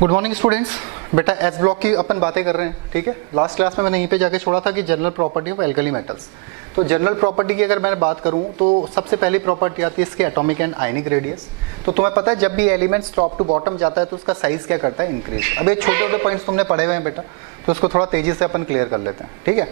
Good morning students. बेटा S block की अपन बातें कर रहे हैं, ठीक है। लास्ट क्लास में मैंने यहीं पे जाके छोड़ा था कि general property of alkali metals. तो जनरल प्रॉपर्टी की अगर मैं बात करूं तो सबसे पहली प्रॉपर्टी आती है इसके एटॉमिक एंड आयनिक रेडियस। तो तुम्हें पता है जब भी एलिमेंट्स टॉप टू बॉटम जाता है तो उसका साइज क्या करता है, इंक्रीज। अब ये छोटे छोटे पॉइंट्स तुमने पढ़े हुए हैं बेटा, तो उसको थोड़ा तेजी से अपन क्लियर कर लेते हैं, ठीक है।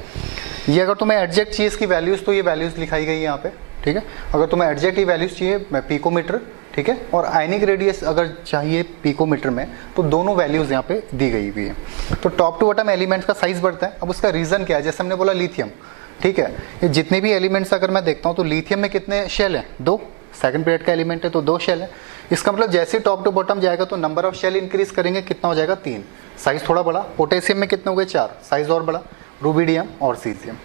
ये अगर तुम्हें एग्जैक्ट चाहिए इसकी वैल्यूज तो ये वैल्यूज लिखाई गई है यहाँ पे, ठीक है। अगर तुम्हें एग्जैक्ट ही वैल्यूज चाहिए पिकोमीटर, ठीक है, और आयनिक रेडियस अगर चाहिए पिकोमीटर में तो दोनों वैल्यूज यहाँ पे दी गई हुई है। तो टॉप टू बॉटम एलिमेंट्स का साइज बढ़ता है। अब उसका रीजन क्या है, जैसे हमने बोला लिथियम, ठीक है। ये जितने भी एलिमेंट्स अगर मैं देखता हूँ तो लिथियम में कितने शेल हैं, 2। सेकंड पीरियड का एलिमेंट है तो 2 शेल है। इसका मतलब जैसे टॉप टू बॉटम जाएगा तो नंबर ऑफ शेल इंक्रीज करेंगे, कितना हो जाएगा, 3। साइज थोड़ा बड़ा। पोटेशियम में कितने हो गए, 4, साइज और बड़ा। रुबिडियम और सीजियम।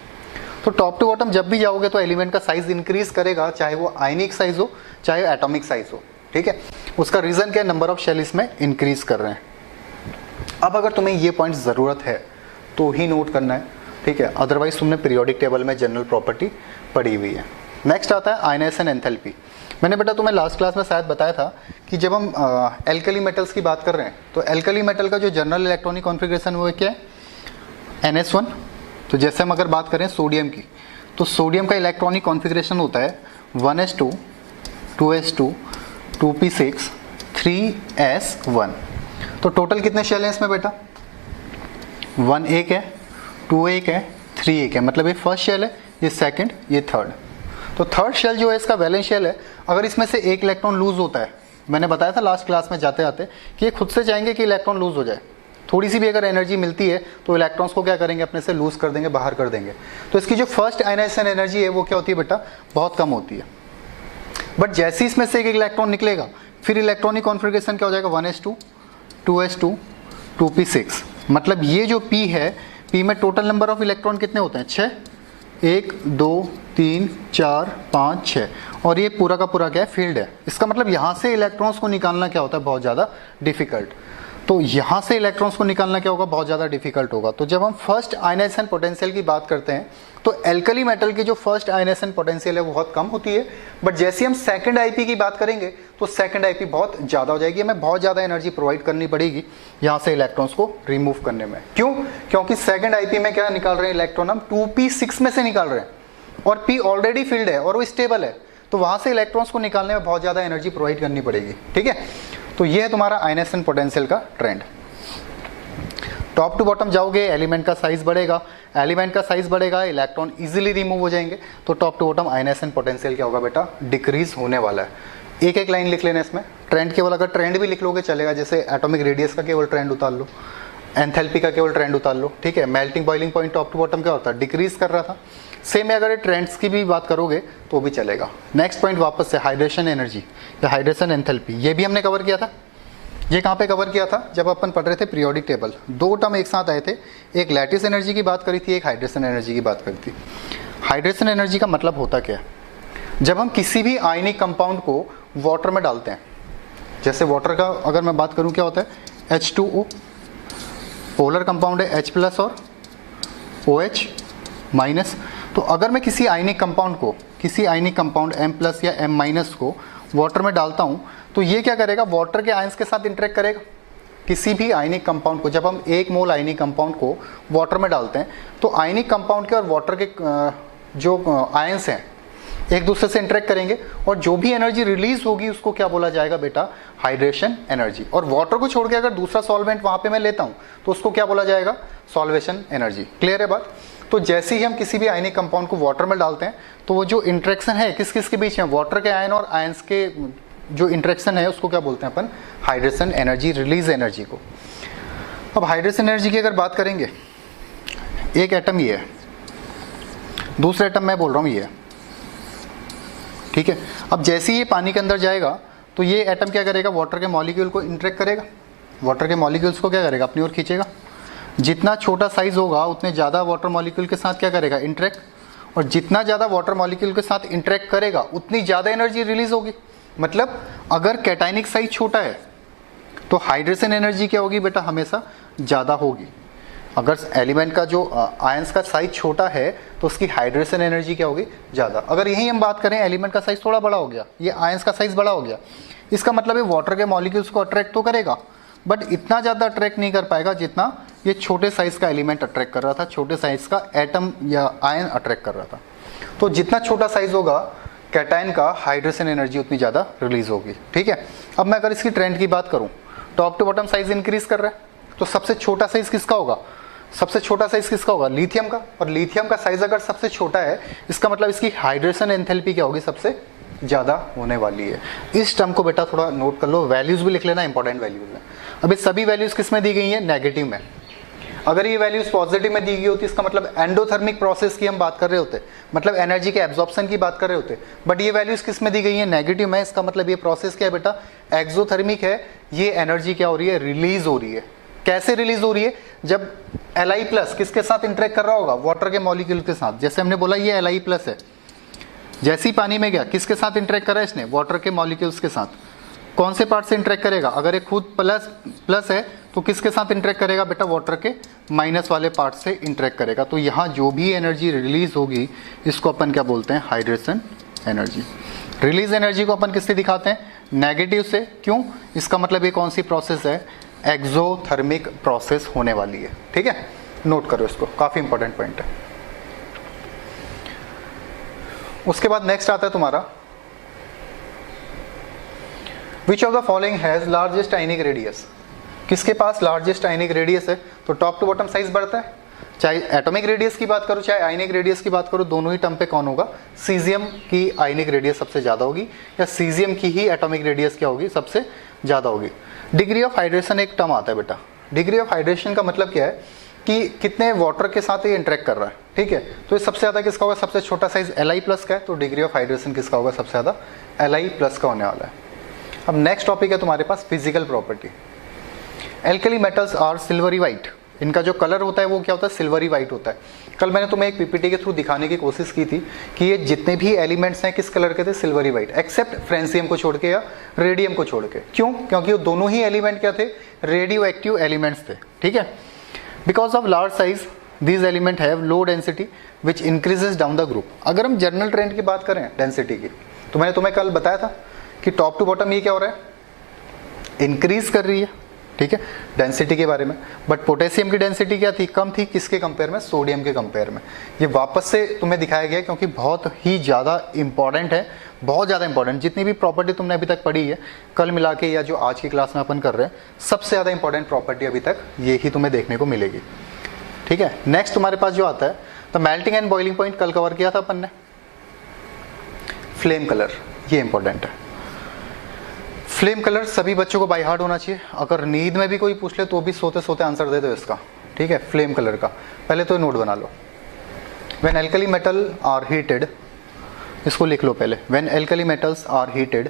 तो टॉप टू बॉटम जब भी जाओगे तो एलिमेंट का साइज इंक्रीज करेगा, चाहे वो आयनिक साइज हो चाहे एटॉमिक साइज हो, ठीक है। उसका रीजन क्या है, नंबर ऑफ शेल इसमें इंक्रीज कर रहे हैं। अब अगर तुम्हें ये पॉइंट जरूरत है तो ही नोट करना है, ठीक है, अदरवाइज तुमने पीरियोडिक टेबल में जनरल प्रॉपर्टी पढ़ी हुई है। नेक्स्ट आता है आयनाइजेशन एंथैल्पी। मैंने बेटा तुम्हें लास्ट क्लास में शायद बताया था कि जब हम एल्कली मेटल्स की बात कर रहे हैं तो एल्कली मेटल का जो जनरल इलेक्ट्रॉनिक कॉन्फ़िगरेशन वो क्या है, NS1। तो जैसे हम अगर बात करें सोडियम की, तो सोडियम का इलेक्ट्रॉनिक कॉन्फ़िगरेशन होता है 1s2 2s2 2p6 3s1। तो टोटल कितने शेल हैं इसमें बेटा, 1 एक है, 2 एक है, 3 एक है। मतलब ये फर्स्ट शेल है, ये सेकंड, ये थर्ड। तो थर्ड शेल जो है इसका वैलेंस शेल है। अगर इसमें से एक इलेक्ट्रॉन लूज होता है, मैंने बताया था लास्ट क्लास में जाते आते कि ये खुद से चाहेंगे कि इलेक्ट्रॉन लूज हो जाए। थोड़ी सी भी अगर एनर्जी मिलती है तो इलेक्ट्रॉन्स को क्या करेंगे, अपने से लूज कर देंगे, बाहर कर देंगे। तो इसकी जो फर्स्ट आयनाइजेशन एनर्जी है वो क्या होती है बेटा, बहुत कम होती है। बट जैसे इसमें से एक इलेक्ट्रॉन निकलेगा फिर इलेक्ट्रॉनिक कॉन्फ़िगरेशन क्या हो जाएगा, 1s2 2s2 2p6। मतलब ये जो p है, p में टोटल नंबर ऑफ इलेक्ट्रॉन कितने होते हैं, 6। 1 2 3 4 5 6। और ये पूरा का पूरा क्या है, फील्ड है। इसका मतलब यहाँ से इलेक्ट्रॉन्स को निकालना क्या होता है, बहुत ज़्यादा डिफिकल्ट। तो यहाँ से इलेक्ट्रॉन्स को निकालना क्या होगा, बहुत ज़्यादा डिफिकल्ट होगा। तो जब हम फर्स्ट आयनाइजेशन पोटेंशियल की बात करते हैं तो एल्कली मेटल की जो फर्स्ट आयनाइजेशन पोटेंशियल है वो बहुत कम होती है। बट जैसे हम सेकंड आईपी की बात करेंगे तो सेकंड आईपी बहुत ज़्यादा हो जाएगी, हमें बहुत ज़्यादा एनर्जी प्रोवाइड करनी पड़ेगी यहाँ से इलेक्ट्रॉन्स को रिमूव करने में। क्यों, क्योंकि सेकंड आईपी में क्या निकाल रहे हैं इलेक्ट्रॉन, हम 2p6 में से निकाल रहे हैं और p ऑलरेडी फील्ड है और वो स्टेबल है। तो वहाँ से इलेक्ट्रॉन्स को निकालने में बहुत ज़्यादा एनर्जी प्रोवाइड करनी पड़ेगी, ठीक है। तो ये है तुम्हारा आयनाइजेशन पोटेंशियल का ट्रेंड। टॉप टू बॉटम जाओगे एलिमेंट का साइज बढ़ेगा, एलिमेंट का साइज बढ़ेगा, इलेक्ट्रॉन इजीली रिमूव हो जाएंगे। तो top to bottom ionisation potential क्या होगा बेटा, डिक्रीज होने वाला है। एक एक लाइन लिख लेना इसमें, ट्रेंड केवल अगर ट्रेंड भी लिख लोगे चलेगा। जैसे एटॉमिक रेडियस का केवल ट्रेंड उतार लो, एंथैल्पी का केवल ट्रेंड उतार लो, ठीक है। Melting boiling point top to bottom क्या होता है, डिक्रीज कर रहा था। सेम है, अगर ट्रेंड्स की भी बात करोगे तो भी चलेगा। नेक्स्ट पॉइंट वापस से हाइड्रेशन एनर्जी या हाइड्रेशन एंथैल्पी, ये भी हमने कवर किया था। ये कहाँ पे कवर किया था, जब अपन पढ़ रहे थे पीरियोडिक टेबल। 2 टर्म एक साथ आए थे, एक लैटिस एनर्जी की बात करी थी, एक हाइड्रेशन एनर्जी की बात करी थी। हाइड्रेशन एनर्जी का मतलब होता क्या है, जब हम किसी भी आयनिक कंपाउंड को वाटर में डालते हैं, जैसे वाटर का अगर मैं बात करूं क्या होता है, H2O, पोलर कंपाउंड है H+ और OH-। तो अगर मैं किसी आयनिक कंपाउंड को, किसी आयनिक कंपाउंड M+ या M- को वाटर में डालता हूं तो ये क्या करेगा, वाटर के आयंस के साथ इंटरेक्ट करेगा। किसी भी आयनिक कंपाउंड को जब हम 1 मोल आयनिक कंपाउंड को वाटर में डालते हैं तो आयनिक कंपाउंड के और वाटर के जो आयंस हैं एक दूसरे से इंटरेक्ट करेंगे और जो भी एनर्जी रिलीज होगी उसको क्या बोला जाएगा बेटा, हाइड्रेशन एनर्जी। और वाटर को छोड़ के अगर दूसरा सॉल्वेंट वहां पे मैं लेता हूं तो उसको क्या बोला जाएगा, सॉल्वेशन एनर्जी। क्लियर है बात। तो जैसे ही हम किसी भी आयनिक कंपाउंड को वाटर में डालते हैं तो वो जो इंटरेक्शन है किस किस के बीच में, वाटर के आयन और आयंस के जो इंटरेक्शन है उसको क्या बोलते हैं अपन, हाइड्रेशन एनर्जी, रिलीज एनर्जी को। अब हाइड्रेशन एनर्जी की अगर बात करेंगे, एक एटम ये है, दूसरा एटम मैं बोल रहा हूं ये है, ठीक है। अब जैसे ही ये पानी के अंदर जाएगा तो ये एटम क्या करेगा, वाटर के मॉलिक्यूल को इंटरेक्ट करेगा, वाटर के मॉलिक्यूल्स को क्या करेगा, अपनी ओर खींचेगा। जितना छोटा साइज होगा उतने ज़्यादा वाटर मॉलिक्यूल के साथ क्या करेगा, इंटरेक्ट। और जितना ज़्यादा वाटर मॉलिक्यूल के साथ इंटरेक्ट करेगा उतनी ज़्यादा एनर्जी रिलीज होगी। मतलब अगर कैटायनिक साइज छोटा है तो हाइड्रेशन एनर्जी क्या होगी बेटा, हमेशा ज़्यादा होगी। अगर एलिमेंट का जो आयंस का साइज छोटा है तो उसकी हाइड्रेशन एनर्जी क्या होगी, ज़्यादा। अगर यही हम बात करें एलिमेंट का साइज थोड़ा बड़ा हो गया, ये आयंस का साइज बड़ा हो गया, इसका मतलब है वाटर के मॉलिक्यूल्स को अट्रैक्ट तो करेगा बट इतना ज़्यादा अट्रैक्ट नहीं कर पाएगा जितना ये छोटे साइज का एलिमेंट अट्रैक्ट कर रहा था, छोटे साइज का एटम या आयन अट्रैक्ट कर रहा था। तो जितना छोटा साइज होगा कैटायन का, हाइड्रोजन एनर्जी उतनी ज़्यादा रिलीज होगी। ठीक है, अब मैं अगर इसकी ट्रेंड की बात करूँ, top to bottom size increase कर रहा है, तो सबसे छोटा साइज किसका होगा? सबसे छोटा साइज किसका होगा? लिथियम का। और लिथियम का साइज अगर सबसे छोटा है, इसका मतलब इसकी हाइड्रोजन एंथैल्पी क्या होगी? सबसे ज़्यादा होने वाली है। इस टर्म को बेटा थोड़ा नोट कर लो, वैल्यूज भी लिख लेना, इंपॉर्टेंट वैल्यूज है। अब ये सभी वैल्यूज किस में दी गई हैं? नेगेटिव में। अगर ये वैल्यूज पॉजिटिव में दी गई होती, इसका मतलब एंडोथर्मिक प्रोसेस की हम बात कर रहे होते, मतलब एनर्जी के एब्जॉर्प्शन की बात कर रहे होते। बट ये वैल्यूज किस में दी गई है? नेगेटिव में। इसका मतलब ये प्रोसेस क्या है बेटा? एक्सोथर्मिक है। ये एनर्जी क्या हो रही है? रिलीज हो रही है। कैसे रिलीज हो रही है? जब Li+ किसके साथ इंटरेक्ट कर रहा होगा? वाटर के मॉलिक्यूल के साथ। जैसे हमने बोला ये Li+ है, जैसे ही पानी में गया किसके साथ इंटरेक्ट करा इसने? वाटर के मॉलिक्यूल्स के साथ। कौन से पार्ट से इंटरेक्ट करेगा? अगर ये खुद प्लस है तो किसके साथ इंटरेक्ट करेगा बेटा? वाटर के माइनस वाले पार्ट से इंटरेक्ट करेगा। तो यहाँ जो भी एनर्जी रिलीज होगी इसको अपन क्या बोलते हैं? Hydrogen energy. रिलीज एनर्जी को अपन किससे दिखाते हैं? नेगेटिव से। क्यों? इसका मतलब ये कौन सी प्रोसेस है? एक्सोथर्मिक प्रोसेस होने वाली है। ठीक है, नोट करो इसको, काफी इंपॉर्टेंट पॉइंट है। उसके बाद नेक्स्ट आता है तुम्हारा, which of the following has largest ionic radius? किसके पास लार्जेस्ट आयनिक रेडियस है? तो टॉप टू बॉटम साइज बढ़ता है। चाहे एटॉमिक रेडियस की बात करो चाहे आयनिक रेडियस की बात करो, दोनों ही टर्म पे कौन होगा? सीजियम की आयनिक रेडियस सबसे ज्यादा होगी, या सीजियम की ही एटॉमिक रेडियस क्या होगी? सबसे ज्यादा होगी। डिग्री ऑफ हाइड्रेशन एक टर्म आता है बेटा। डिग्री ऑफ हाइड्रेशन का मतलब क्या है कि कितने वाटर के साथ ये इंटरेक्ट कर रहा है। ठीक है, तो ये सबसे ज्यादा किसका होगा? सबसे छोटा साइज Li+ का है, तो डिग्री ऑफ हाइड्रेशन किसका होगा? सबसे ज्यादा Li+ का होने वाला है। अब नेक्स्ट टॉपिक है तुम्हारे पास physical property. Alkali metals are silvery white. इनका जो कलर होता है वो क्या होता है? सिल्वरी वाइट होता है। कल मैंने तुम्हें एक पीपीटी के थ्रू दिखाने की कोशिश की थी कि ये जितने भी एलिमेंट्स हैं किस कलर के थे? सिल्वरी वाइट, एक्सेप्ट फ्रेंसियम को छोड़ के या रेडियम को छोड़ के। क्यों? क्योंकि वो दोनों ही एलिमेंट क्या थे? रेडियो एक्टिव एलिमेंट्स थे। ठीक है, because of large size these element have low density which increases down the group. अगर हम जनरल ट्रेंड की बात करें डेंसिटी की, तो मैंने तुम्हें कल बताया था कि टॉप टू बॉटम ये क्या हो रहा है? इंक्रीज कर रही है। ठीक है, डेंसिटी के बारे में। बट पोटेशियम की डेंसिटी क्या थी? कम थी। किसके कंपेयर में? सोडियम के कंपेयर में। ये वापस से तुम्हें दिखाया गया क्योंकि बहुत ही ज़्यादा इंपॉर्टेंट है, बहुत ज़्यादा इंपॉर्टेंट। जितनी भी प्रॉपर्टी तुमने अभी तक पढ़ी है कल मिला के या जो आज की क्लास में अपन कर रहे हैं, सबसे ज़्यादा इंपॉर्टेंट प्रॉपर्टी अभी तक ये ही तुम्हें देखने को मिलेगी। ठीक है, नेक्स्ट तुम्हारे पास जो आता है तो मेल्टिंग एंड बॉइलिंग पॉइंट कल कवर किया था अपन ने। फ्लेम कलर, ये इंपॉर्टेंट है। फ्लेम कलर सभी बच्चों को बाय हार्ट होना चाहिए। अगर नींद में भी कोई पूछ ले तो भी सोते सोते आंसर दे दो इसका। ठीक है, फ्लेम कलर का पहले तो नोट बना लो। When alkali metal are heated, इसको लिख लो पहले। When alkali metals are heated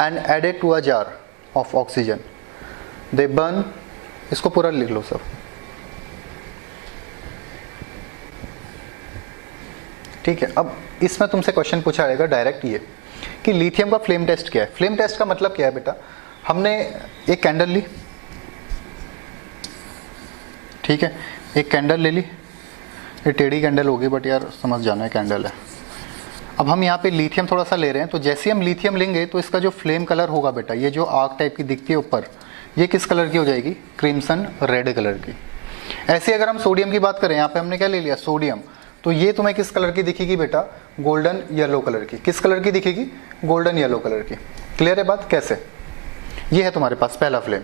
and added to a jar of oxygen they burn, इसको पूरा लिख लो सब। ठीक है, अब इसमें तुमसे क्वेश्चन पूछा जाएगा डायरेक्ट ये कि लिथियम का फ्लेम टेस्ट क्या है? फ्लेम टेस्ट का मतलब क्या है बेटा? हमने एक कैंडल ली, ठीक है, एक कैंडल ले ली, ये टेढ़ी कैंडल होगी बट यार समझ जाना है कैंडल है। अब हम यहाँ पे लिथियम थोड़ा सा ले रहे हैं, तो जैसे हम लिथियम लेंगे तो इसका जो फ्लेम कलर होगा बेटा, ये जो आग टाइप की दिखती है ऊपर, ये किस कलर की हो जाएगी? क्रिम्सन रेड कलर की। ऐसे अगर हम सोडियम की बात करें, यहाँ पे हमने क्या ले लिया? सोडियम, तो ये तुम्हें किस कलर की दिखेगी बेटा? गोल्डन येलो कलर की। किस कलर की दिखेगी? गोल्डन येलो कलर की। क्लियर है बात? कैसे? ये है तुम्हारे पास पहला फ्लेम।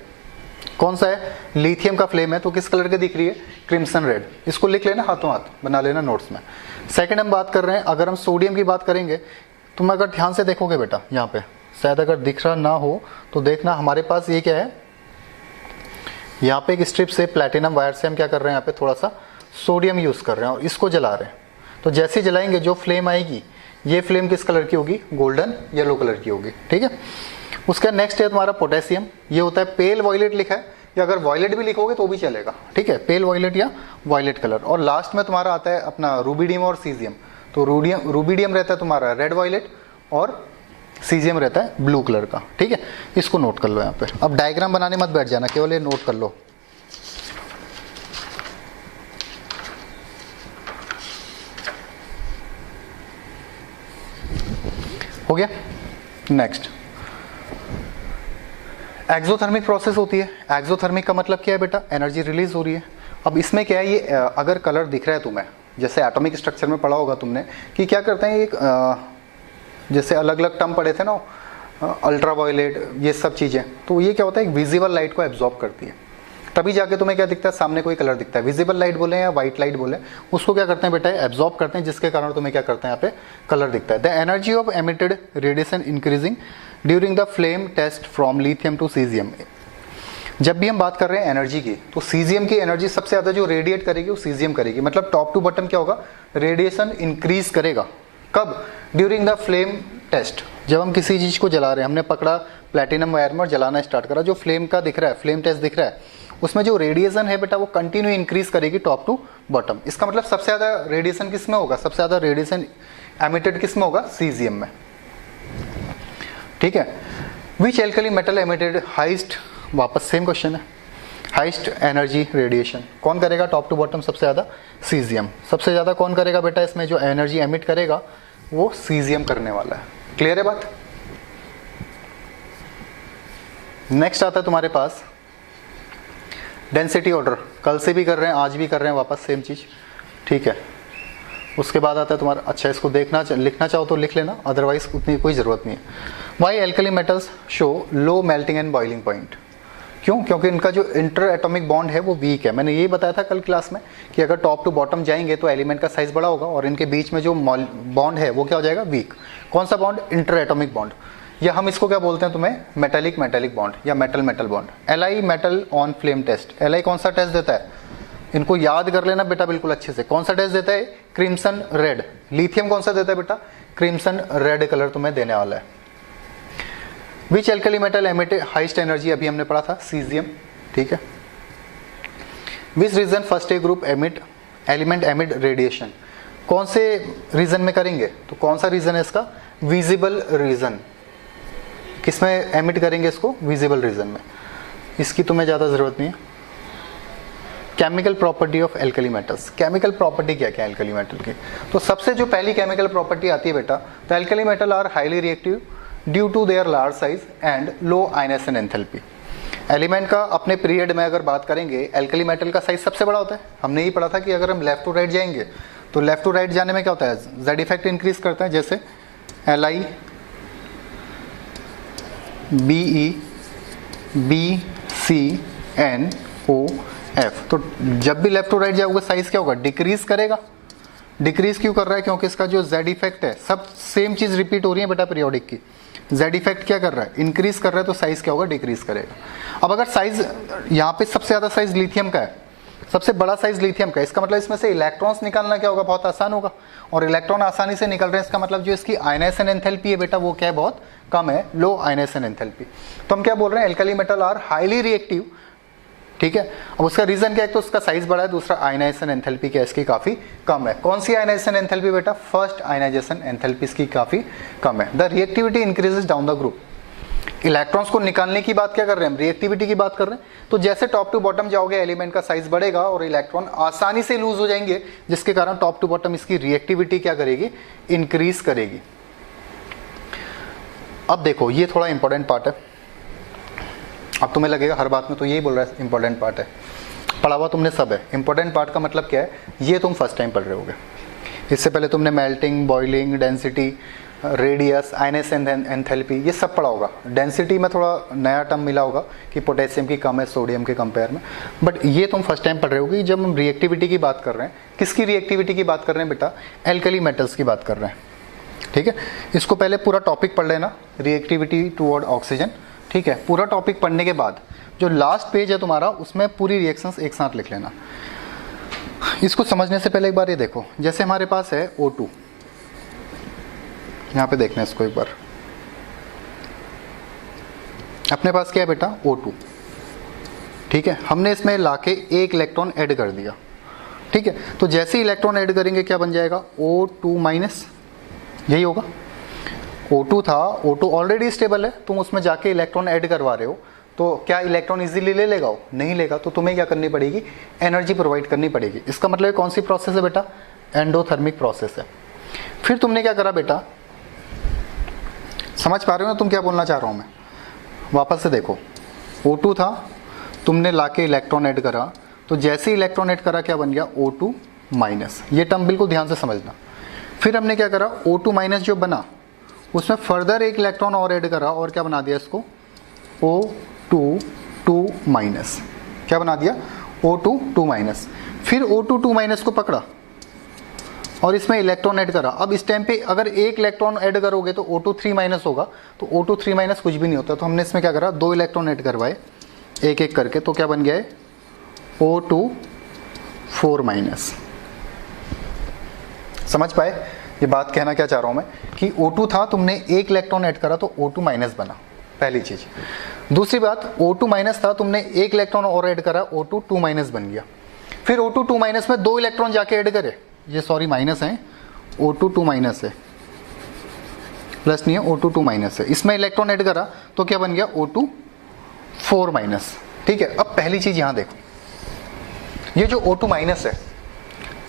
कौन सा है? लिथियम का फ्लेम है, तो किस कलर की दिख रही है? Crimson red. इसको लिख लेना, हाथों हाथ बना लेना नोट्स में। सेकंड हम बात कर रहे हैं, अगर हम सोडियम की बात करेंगे, तुम अगर ध्यान से देखोगे बेटा, यहाँ पे शायद अगर दिख रहा ना हो तो देखना, हमारे पास ये क्या है? यहाँ पे एक स्ट्रिप से प्लेटिनम वायर से हम क्या कर रहे हैं? यहाँ पे थोड़ा सा सोडियम यूज कर रहे हैं और इसको जला रहे हैं। तो जैसे जलाएंगे जो फ्लेम आएगी, ये फ्लेम किस कलर की होगी? गोल्डन येलो कलर की होगी। ठीक है, उसका नेक्स्ट है तुम्हारा पोटेशियम। ये होता है पेल वॉयलेट लिखा है, या अगर वॉयलेट भी लिखोगे तो भी चलेगा। ठीक है, पेल वॉयलेट या वॉयलेट कलर। और लास्ट में तुम्हारा आता है अपना रूबिडियम और सीजियम। तो रूबिडियम रहता है तुम्हारा रेड वॉयलेट और सीजियम रहता है ब्लू कलर का। ठीक है, इसको नोट कर लो यहाँ पे। अब डायग्राम बनाने मत बैठ जाना, केवल ये नोट कर लो। हो गया? नेक्स्ट, एक्सोथर्मिक प्रोसेस होती है। एक्सोथर्मिक का मतलब क्या है बेटा, एनर्जी रिलीज हो रही है। अब इसमें क्या है, ये अगर कलर दिख रहा है तुम्हें, जैसे एटॉमिक स्ट्रक्चर में पढ़ा होगा तुमने कि क्या करते हैं, एक जैसे अलग अलग टर्म पढ़े थे ना, अल्ट्रावायलेट, ये सब चीज़ें, तो ये क्या होता है, एक विजिबल लाइट को एब्जॉर्ब करती है, तभी जाके तुम्हें क्या दिखता है, सामने कोई कलर दिखता है। विजिबल लाइट बोले या व्हाइट लाइट बोले, उसको क्या करते हैं बेटा, एब्जॉर्ब करते हैं, जिसके कारण तुम्हें क्या करते हैं, यहाँ पे कलर दिखता है। The energy of emitted radiation increasing during the flame test from lithium to caesium. जब भी हम बात कर रहे हैं एनर्जी की, तो सीजियम की एनर्जी सबसे ज्यादा जो रेडिएट करेगी वो सीजियम करेगी, मतलब टॉप टू बॉटम क्या होगा, रेडिएशन इंक्रीज करेगा। कब, ड्यूरिंग द फ्लेम टेस्ट, जब हम किसी चीज को जला रहे हैं, हमने पकड़ा प्लैटिनम वायर में और जलाना स्टार्ट करा, जो फ्लेम का दिख रहा है, फ्लेम टेस्ट दिख रहा है, उसमें जो रेडिएशन है बेटा वो कंटिन्यू इंक्रीज करेगी टॉप टू बॉटम। इसका मतलब सबसे ज्यादा रेडिएशन किस में होगा, सबसे ज्यादा रेडिएशन एमिटेड किस में होगा, सीजियम में। ठीक है। Which alkali metal emitted heist, वापस सेम क्वेश्चन है, हाइस्ट एनर्जी रेडिएशन कौन करेगा टॉप टू बॉटम, सबसे ज्यादा सीजियम। सबसे ज्यादा कौन करेगा बेटा, इसमें जो एनर्जी एमिट करेगा वो सीजियम करने वाला है। क्लियर है बात। नेक्स्ट आता है तुम्हारे पास डेंसिटी ऑर्डर, कल से भी कर रहे हैं, आज भी कर रहे हैं, वापस सेम चीज। ठीक है। उसके बाद आता है तुम्हारा, अच्छा इसको देखना लिखना चाहो तो लिख लेना, अदरवाइज उतनी कोई जरूरत नहीं है। Why alkali metals show low melting and boiling point, क्यों, क्योंकि इनका जो इंटर एटॉमिक बॉन्ड है वो वीक है। मैंने यही बताया था कल क्लास में कि अगर टॉप टू बॉटम जाएंगे तो एलिमेंट का साइज बड़ा होगा और इनके बीच में जो बॉन्ड है वो क्या हो जाएगा, वीक। कौन सा बॉन्ड, इंटर एटॉमिक बॉन्ड, या हम इसको क्या बोलते हैं तुम्हें, मेटेलिक मेटेलिक बॉन्ड या metal metal bond. LI metal on flame test, LI कौन सा टेस्ट देता है, इनको याद कर लेना बेटा बिल्कुल अच्छे से। कौन सा टेस्ट देता है, क्रिम्सन रेड। लिथियम कौन सा देता है बेटा, क्रिम्सन रेड कलर तुम्हें देने वाला है। Which alkali metal emit highest energy, अभी हमने पढ़ा था सीजियम। ठीक है। Which region first A group emit element emit radiation, कौन से रीजन में करेंगे, तो कौन सा रीजन है इसका, विजिबल रीजन। किसमें एमिट करेंगे इसको, विजिबल रीजन में। इसकी तुम्हें ज्यादा जरूरत नहीं है। Chemical property of alkali metals, chemical property क्या क्या है एल्कली मेटल की, तो सबसे जो पहली केमिकल प्रॉपर्टी आती है बेटा, तो alkali metal are highly reactive due to their large size and low ionisation enthalpy. Element का अपने पीरियड में अगर बात करेंगे, एल्कली मेटल का साइज सबसे बड़ा होता है। हमने ही पढ़ा था कि अगर हम लेफ्ट टू राइट जाएंगे तो लेफ्ट टू राइट जाने में क्या होता है, जेड इफेक्ट इंक्रीज करता है, जैसे Li Be BCNOF। तो जब भी लेफ्ट टू राइट जाओगे साइज क्या होगा, डिक्रीज करेगा। डिक्रीज क्यों कर रहा है, क्योंकि इसका जो जेड इफेक्ट है, सब सेम चीज रिपीट हो रही है बेटा पीरियोडिक की। जेड इफेक्ट क्या कर रहा है, इंक्रीज कर रहा है, तो साइज क्या होगा, डिक्रीज करेगा। अब अगर साइज यहाँ पे सबसे ज्यादा साइज लिथियम का है, सबसे बड़ा साइज लिथियम का है, इसका मतलब इसमें से इलेक्ट्रॉन्स निकालना क्या होगा, बहुत आसान होगा। और इलेक्ट्रॉन आसानी से निकल रहे हैं, इसका मतलब जो इसकी आयनाइजेशन एंथैल्पी है बेटा वो क्या है, बहुत कम है, लो आयनाइजेशन एंथैल्पी। तो हम क्या बोल रहे हैं, alkali metal are highly reactive. ठीक है। अब उसका रीजन क्या है, तो उसका साइज बड़ा है, दूसरा आयनाइजेशन एंथैल्पी क्या है इसकी काफी कम है। कौन सी आयनाइजेशन एंथैल्पी बेटा, फर्स्ट आयनाइजेशन एंथैल्पी इसकी काफी कम है। The reactivity increases down the group. Electrons को निकालने की बात क्या कर रहे हैं, रिएक्टिविटी की बात कर रहे हैं। तो जैसे टॉप टू बॉटम जाओगे एलिमेंट का साइज बढ़ेगा और इलेक्ट्रॉन आसानी से लूज हो जाएंगे, जिसके कारण टॉप टू बॉटम इसकी रिएक्टिविटी क्या करेगी, इंक्रीज करेगी। अब देखो ये थोड़ा इंपॉर्टेंट पार्ट है। अब तुम्हें लगेगा हर बात में तो यही बोल रहा है इंपॉर्टेंट पार्ट है, पढ़ा हुआ तुमने सब है। इंपॉर्टेंट पार्ट का मतलब क्या है, ये तुम फर्स्ट टाइम पढ़ रहे होगे। इससे पहले तुमने melting, boiling, density, radius, ionisation enthalpy, ये सब पढ़ा होगा। डेंसिटी में थोड़ा नया टर्म मिला होगा कि पोटेशियम की कम है सोडियम के कंपेयर में, बट ये तुम फर्स्ट टाइम पढ़ रहे होगे। जब हम रिएक्टिविटी की बात कर रहे हैं, किसकी रिएक्टिविटी की बात कर रहे हैं बेटा, एल्कली मेटल्स की बात कर रहे हैं। ठीक है। इसको पहले पूरा टॉपिक पढ़ लेना, रिएक्टिविटी टुवर्ड ऑक्सीजन। ठीक है। पूरा टॉपिक पढ़ने के बाद जो लास्ट पेज है तुम्हारा, उसमें पूरी रिएक्शंस एक साथ लिख लेना। इसको समझने से पहले एक बार ये देखो, जैसे हमारे पास है O2, यहां पे देखना इसको एक बार। अपने पास क्या है बेटा, O2। ठीक है। हमने इसमें लाके एक इलेक्ट्रॉन ऐड कर दिया। ठीक है। तो जैसे ही इलेक्ट्रॉन ऐड करेंगे क्या बन जाएगा, O2-, यही होगा। O2 था, O2 ऑलरेडी स्टेबल है, तुम उसमें जाके इलेक्ट्रॉन ऐड करवा रहे हो, तो क्या इलेक्ट्रॉन इजीली ले लेगा, वो नहीं लेगा। तो तुम्हें क्या करनी पड़ेगी, एनर्जी प्रोवाइड करनी पड़ेगी। इसका मतलब कौन सी प्रोसेस है बेटा, एंडोथर्मिक प्रोसेस है। फिर तुमने क्या करा बेटा, समझ पा रहे हो ना तुम क्या बोलना चाह रहा हूं मैं, वापस से देखो। O2 था, तुमने लाके इलेक्ट्रॉन ऐड करा, तो जैसे ही इलेक्ट्रॉन ऐड करा क्या बन गया O2 माइनस। ये टर्म बिल्कुल ध्यान से समझना। फिर हमने क्या करा, O2 माइनस जो बना उसमें फर्दर एक इलेक्ट्रॉन और ऐड करा और क्या बना दिया इसको O2 2 माइनस। क्या बना दिया O2 2 माइनस। फिर O2 2 माइनस को पकड़ा और इसमें इलेक्ट्रॉन ऐड करा। अब इस टाइम पे अगर एक इलेक्ट्रॉन ऐड करोगे तो O2 3 माइनस होगा, तो O2 3 माइनस कुछ भी नहीं होता। तो हमने इसमें क्या करा, 2 इलेक्ट्रॉन ऐड करवाए एक एक करके, तो क्या बन गया है O2 4 माइनस। समझ पाए ये बात कहना क्या चाह रहा हूं मैं, कि O2 था, तुमने एक इलेक्ट्रॉन ऐड करा तो O2 माइनस बना, पहली चीज। दूसरी बात, O2 माइनस था, तुमने एक इलेक्ट्रॉन और ऐड करा, O2 2 माइनस बन गया। फिर O2 2 माइनस में 2 इलेक्ट्रॉन जाके ऐड करे, ये सॉरी माइनस है, O2 2 माइनस है, प्लस नहीं है, O2 2 माइनस है। इसमें इलेक्ट्रॉन ऐड करा तो क्या बन गया O2 4 माइनस। ठीक है, अब पहली चीज यहां देखो, ये जो O2 माइनस है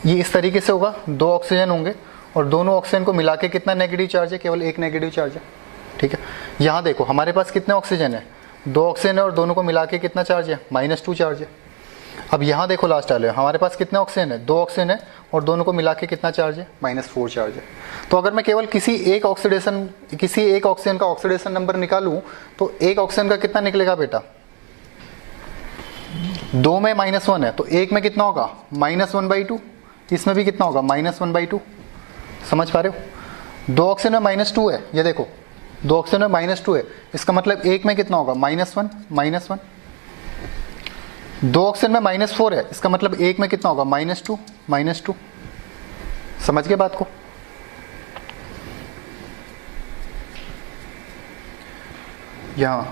ये इस तरीके से होगा, 2 ऑक्सीजन होंगे और दोनों ऑक्सीजन को मिला के कितना नेगेटिव चार्ज है, केवल एक नेगेटिव चार्ज है। ठीक है, यहां देखो हमारे पास कितने ऑक्सीजन है, 2 ऑक्सीजन है और दोनों को मिला के कितना चार्ज है, -2 चार्ज है। अब यहां देखो लास्ट वाले, हमारे पास कितने ऑक्सीजन है, 2 ऑक्सीजन है और दोनों को मिला के कितना चार्ज है, -4 चार्ज है। तो अगर मैं केवल किसी एक ऑक्सीजन का ऑक्सीडेशन नंबर निकालूं तो एक ऑक्सीजन का कितना निकलेगा बेटा, 2 में -1 है तो एक में कितना होगा, -1/2। इसमें भी कितना होगा, -1/2। समझ पा रहे हो, 2 ऑक्सीजन में -2 है, ये देखो 2 ऑक्सीजन में -2 है, इसका मतलब एक में कितना होगा, -1। 2 ऑक्सीजन में -4 है, इसका मतलब एक में कितना होगा, -2। समझ गए बात को। यहां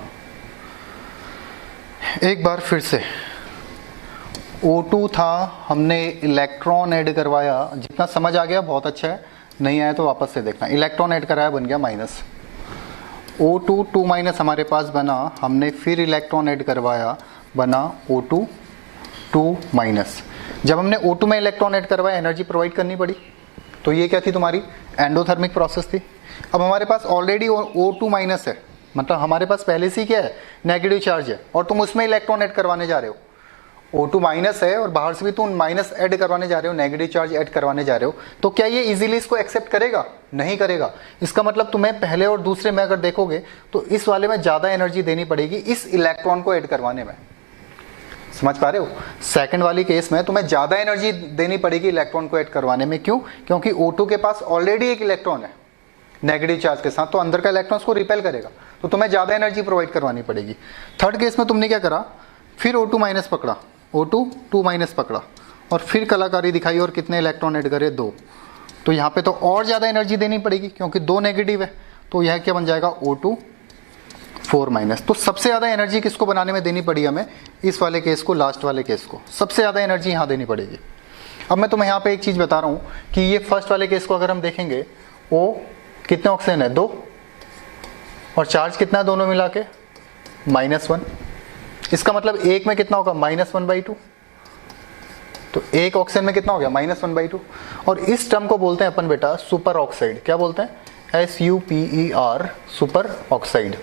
एक बार फिर से O2 था, हमने इलेक्ट्रॉन ऐड करवाया, जितना समझ आ गया बहुत अच्छा है, नहीं आया तो वापस से देखना। इलेक्ट्रॉन ऐड कराया, बन गया माइनस, O2 2 माइनस हमारे पास बना, हमने फिर इलेक्ट्रॉन ऐड करवाया, बना O2 2 माइनस। जब हमने O2 में इलेक्ट्रॉन ऐड करवाया एनर्जी प्रोवाइड करनी पड़ी, तो ये क्या थी तुम्हारी एंडोथर्मिक प्रोसेस थी। अब हमारे पास ऑलरेडी O2 माइनस है, मतलब हमारे पास पहले से ही क्या है, नेगेटिव चार्ज है, और तुम उसमें इलेक्ट्रॉन ऐड करवाने जा रहे हो। O2 माइनस है और बाहर से भी तुम माइनस ऐड करवाने जा रहे हो, नेगेटिव चार्ज ऐड करवाने जा रहे हो, तो क्या ये इजीली इसको एक्सेप्ट करेगा, नहीं करेगा। इसका मतलब तुम्हें पहले और दूसरे में अगर देखोगे तो इस वाले में ज्यादा एनर्जी देनी पड़ेगी इस इलेक्ट्रॉन को ऐड करवाने में। समझ पा रहे हो, सेकंड वाली केस में तुम्हें ज्यादा एनर्जी देनी पड़ेगी इलेक्ट्रॉन को ऐड करवाने में। क्यों, क्योंकि O2 के पास ऑलरेडी एक इलेक्ट्रॉन है नेगेटिव चार्ज के साथ, तो अंदर का इलेक्ट्रॉन को रिपेल करेगा, तो तुम्हें ज्यादा एनर्जी प्रोवाइड करवानी पड़ेगी। थर्ड केस में तुमने क्या करा, फिर O2 माइनस पकड़ा, O2 2 माइनस पकड़ा और फिर कलाकारी दिखाई और कितने इलेक्ट्रॉन ऐड करे, 2। तो यहाँ पे तो और ज्यादा एनर्जी देनी पड़ेगी क्योंकि 2 नेगेटिव है, तो यह क्या बन जाएगा O2 4 माइनस। तो सबसे ज्यादा एनर्जी किसको बनाने में देनी पड़ी हमें, इस वाले केस को, लास्ट वाले केस को सबसे ज्यादा एनर्जी यहाँ देनी पड़ेगी। अब मैं तुम्हें यहाँ पे एक चीज बता रहा हूँ कि ये फर्स्ट वाले केस को अगर हम देखेंगे, O कितने ऑक्सीजन है, 2, और चार्ज कितना है दोनों मिला के, -1। इसका मतलब एक में कितना होगा, -1/2। तो एक ऑक्सीजन में कितना हो गया, -1/2। और इस टर्म को बोलते हैं अपन बेटा सुपर ऑक्साइड। क्या बोलते हैं, SUPER, सुपर ऑक्साइड।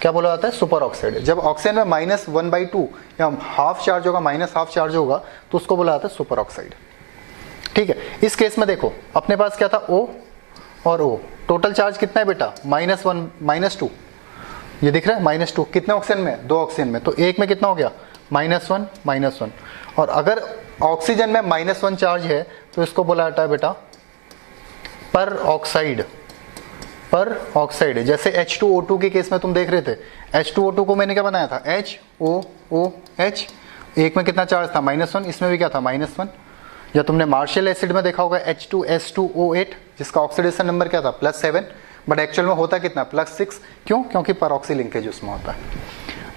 क्या बोला जाता है, सुपर ऑक्साइड। जब ऑक्सीजन में -1/2 या हाफ चार्ज होगा, -हाफ चार्ज होगा, तो उसको बोला जाता है सुपर ऑक्साइड। ठीक है, इस केस में देखो अपने पास क्या था, O और O, टोटल चार्ज कितना है बेटा, -1 -2, ये दिख रहा है -2। कितने ऑक्सीजन में, 2 ऑक्सीजन में, तो एक में कितना हो गया, -1 -1। और अगर ऑक्सीजन में -1 चार्ज है तो इसको बोला जाता है बेटा पर ऑक्साइड। जैसे H2O2 के केस में तुम देख रहे थे, H2O2 को मैंने क्या बनाया था, HOOH, एक में कितना चार्ज था, -1, इसमें भी क्या था, -1। या तुमने मार्शल एसिड में देखा होगा H2S2O8, जिसका ऑक्सीडेशन नंबर क्या था, +7, बट एक्चुअल में होता कितना, +6। क्यों, क्योंकि परऑक्सी लिंकेज उसमें होता है।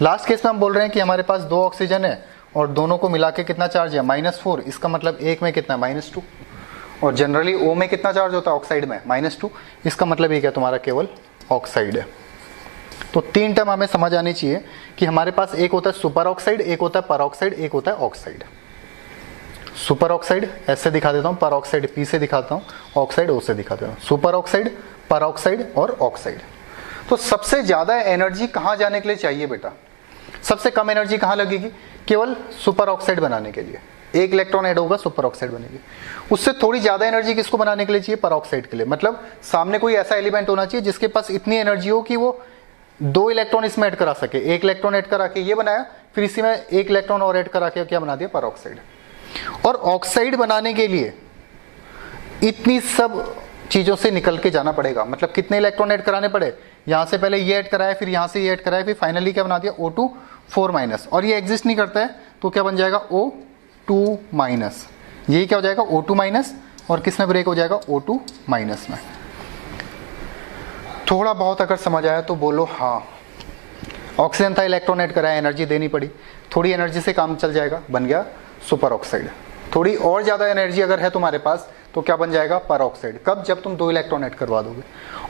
लास्ट केस में हम बोल रहे हैं कि हमारे पास 2 ऑक्सीजन है और दोनों को मिला के कितना चार्ज है, -4। इसका मतलब एक में कितना, -2। और जनरली O में कितना चार्ज होता है ऑक्साइड में, -2। इसका मतलब ये क्या, तुम्हारा केवल ऑक्साइड है। तो 3 टर्म हमें समझ आनी चाहिए कि हमारे पास एक होता है सुपर ऑक्साइड, एक होता है परऑक्साइड, एक होता है ऑक्साइड। सुपर ऑक्साइड ऐसे दिखा देता हूँ, परऑक्साइड P से दिखाता हूँ, ऑक्साइड O से दिखा देता हूँ। सुपर ऑक्साइड, परऑक्साइड और ऑक्साइड। तो सबसे ज्यादा एनर्जी कहाँ जाने के लिए चाहिए बेटा? सबसे कम एनर्जी कहाँ लगेगी? केवल सुपर ऑक्साइड बनाने के लिए। एक इलेक्ट्रॉन ऐड होगा, सुपर ऑक्साइड बनेगी। उससे थोड़ी ज्यादा एनर्जी किसको बनाने के लिए चाहिए? परऑक्साइड के लिए। मतलब सामने कोई ऐसा एलिमेंट होना चाहिए जिसके पास इतनी एनर्जी हो कि वो 2 इलेक्ट्रॉन इसमें ऐड करा सके। एक इलेक्ट्रॉन ऐड करा के ये बनाया, फिर इसी में एक इलेक्ट्रॉन और ऐड करा के क्या बना दिया? परऑक्साइड। और ऑक्साइड बनाने के लिए इतनी सब चीजों से निकल के जाना पड़ेगा। मतलब कितने इलेक्ट्रॉन ऐड कराने पड़े? यहां से पहले ये ऐड कराया, फिर यहां से ये ऐड कराया, फिर फाइनली क्या बना दिया? O2 4-। और ये एग्जिस्ट नहीं करता है तो क्या बन जाएगा? O2-। यही क्या हो जाएगा? O2-। और किस में ब्रेक हो जाएगा? O2- में। थोड़ा बहुत अगर समझ आया तो बोलो हाँ। ऑक्सीजन था, इलेक्ट्रॉन ऐड कराया, एनर्जी देनी पड़ी, थोड़ी एनर्जी से काम चल जाएगा, बन गया सुपर ऑक्साइड। थोड़ी और ज्यादा एनर्जी अगर है तुम्हारे पास तो क्या बन जाएगा? परऑक्साइड। कब? जब तुम 2 इलेक्ट्रॉन ऐड करवा दोगे।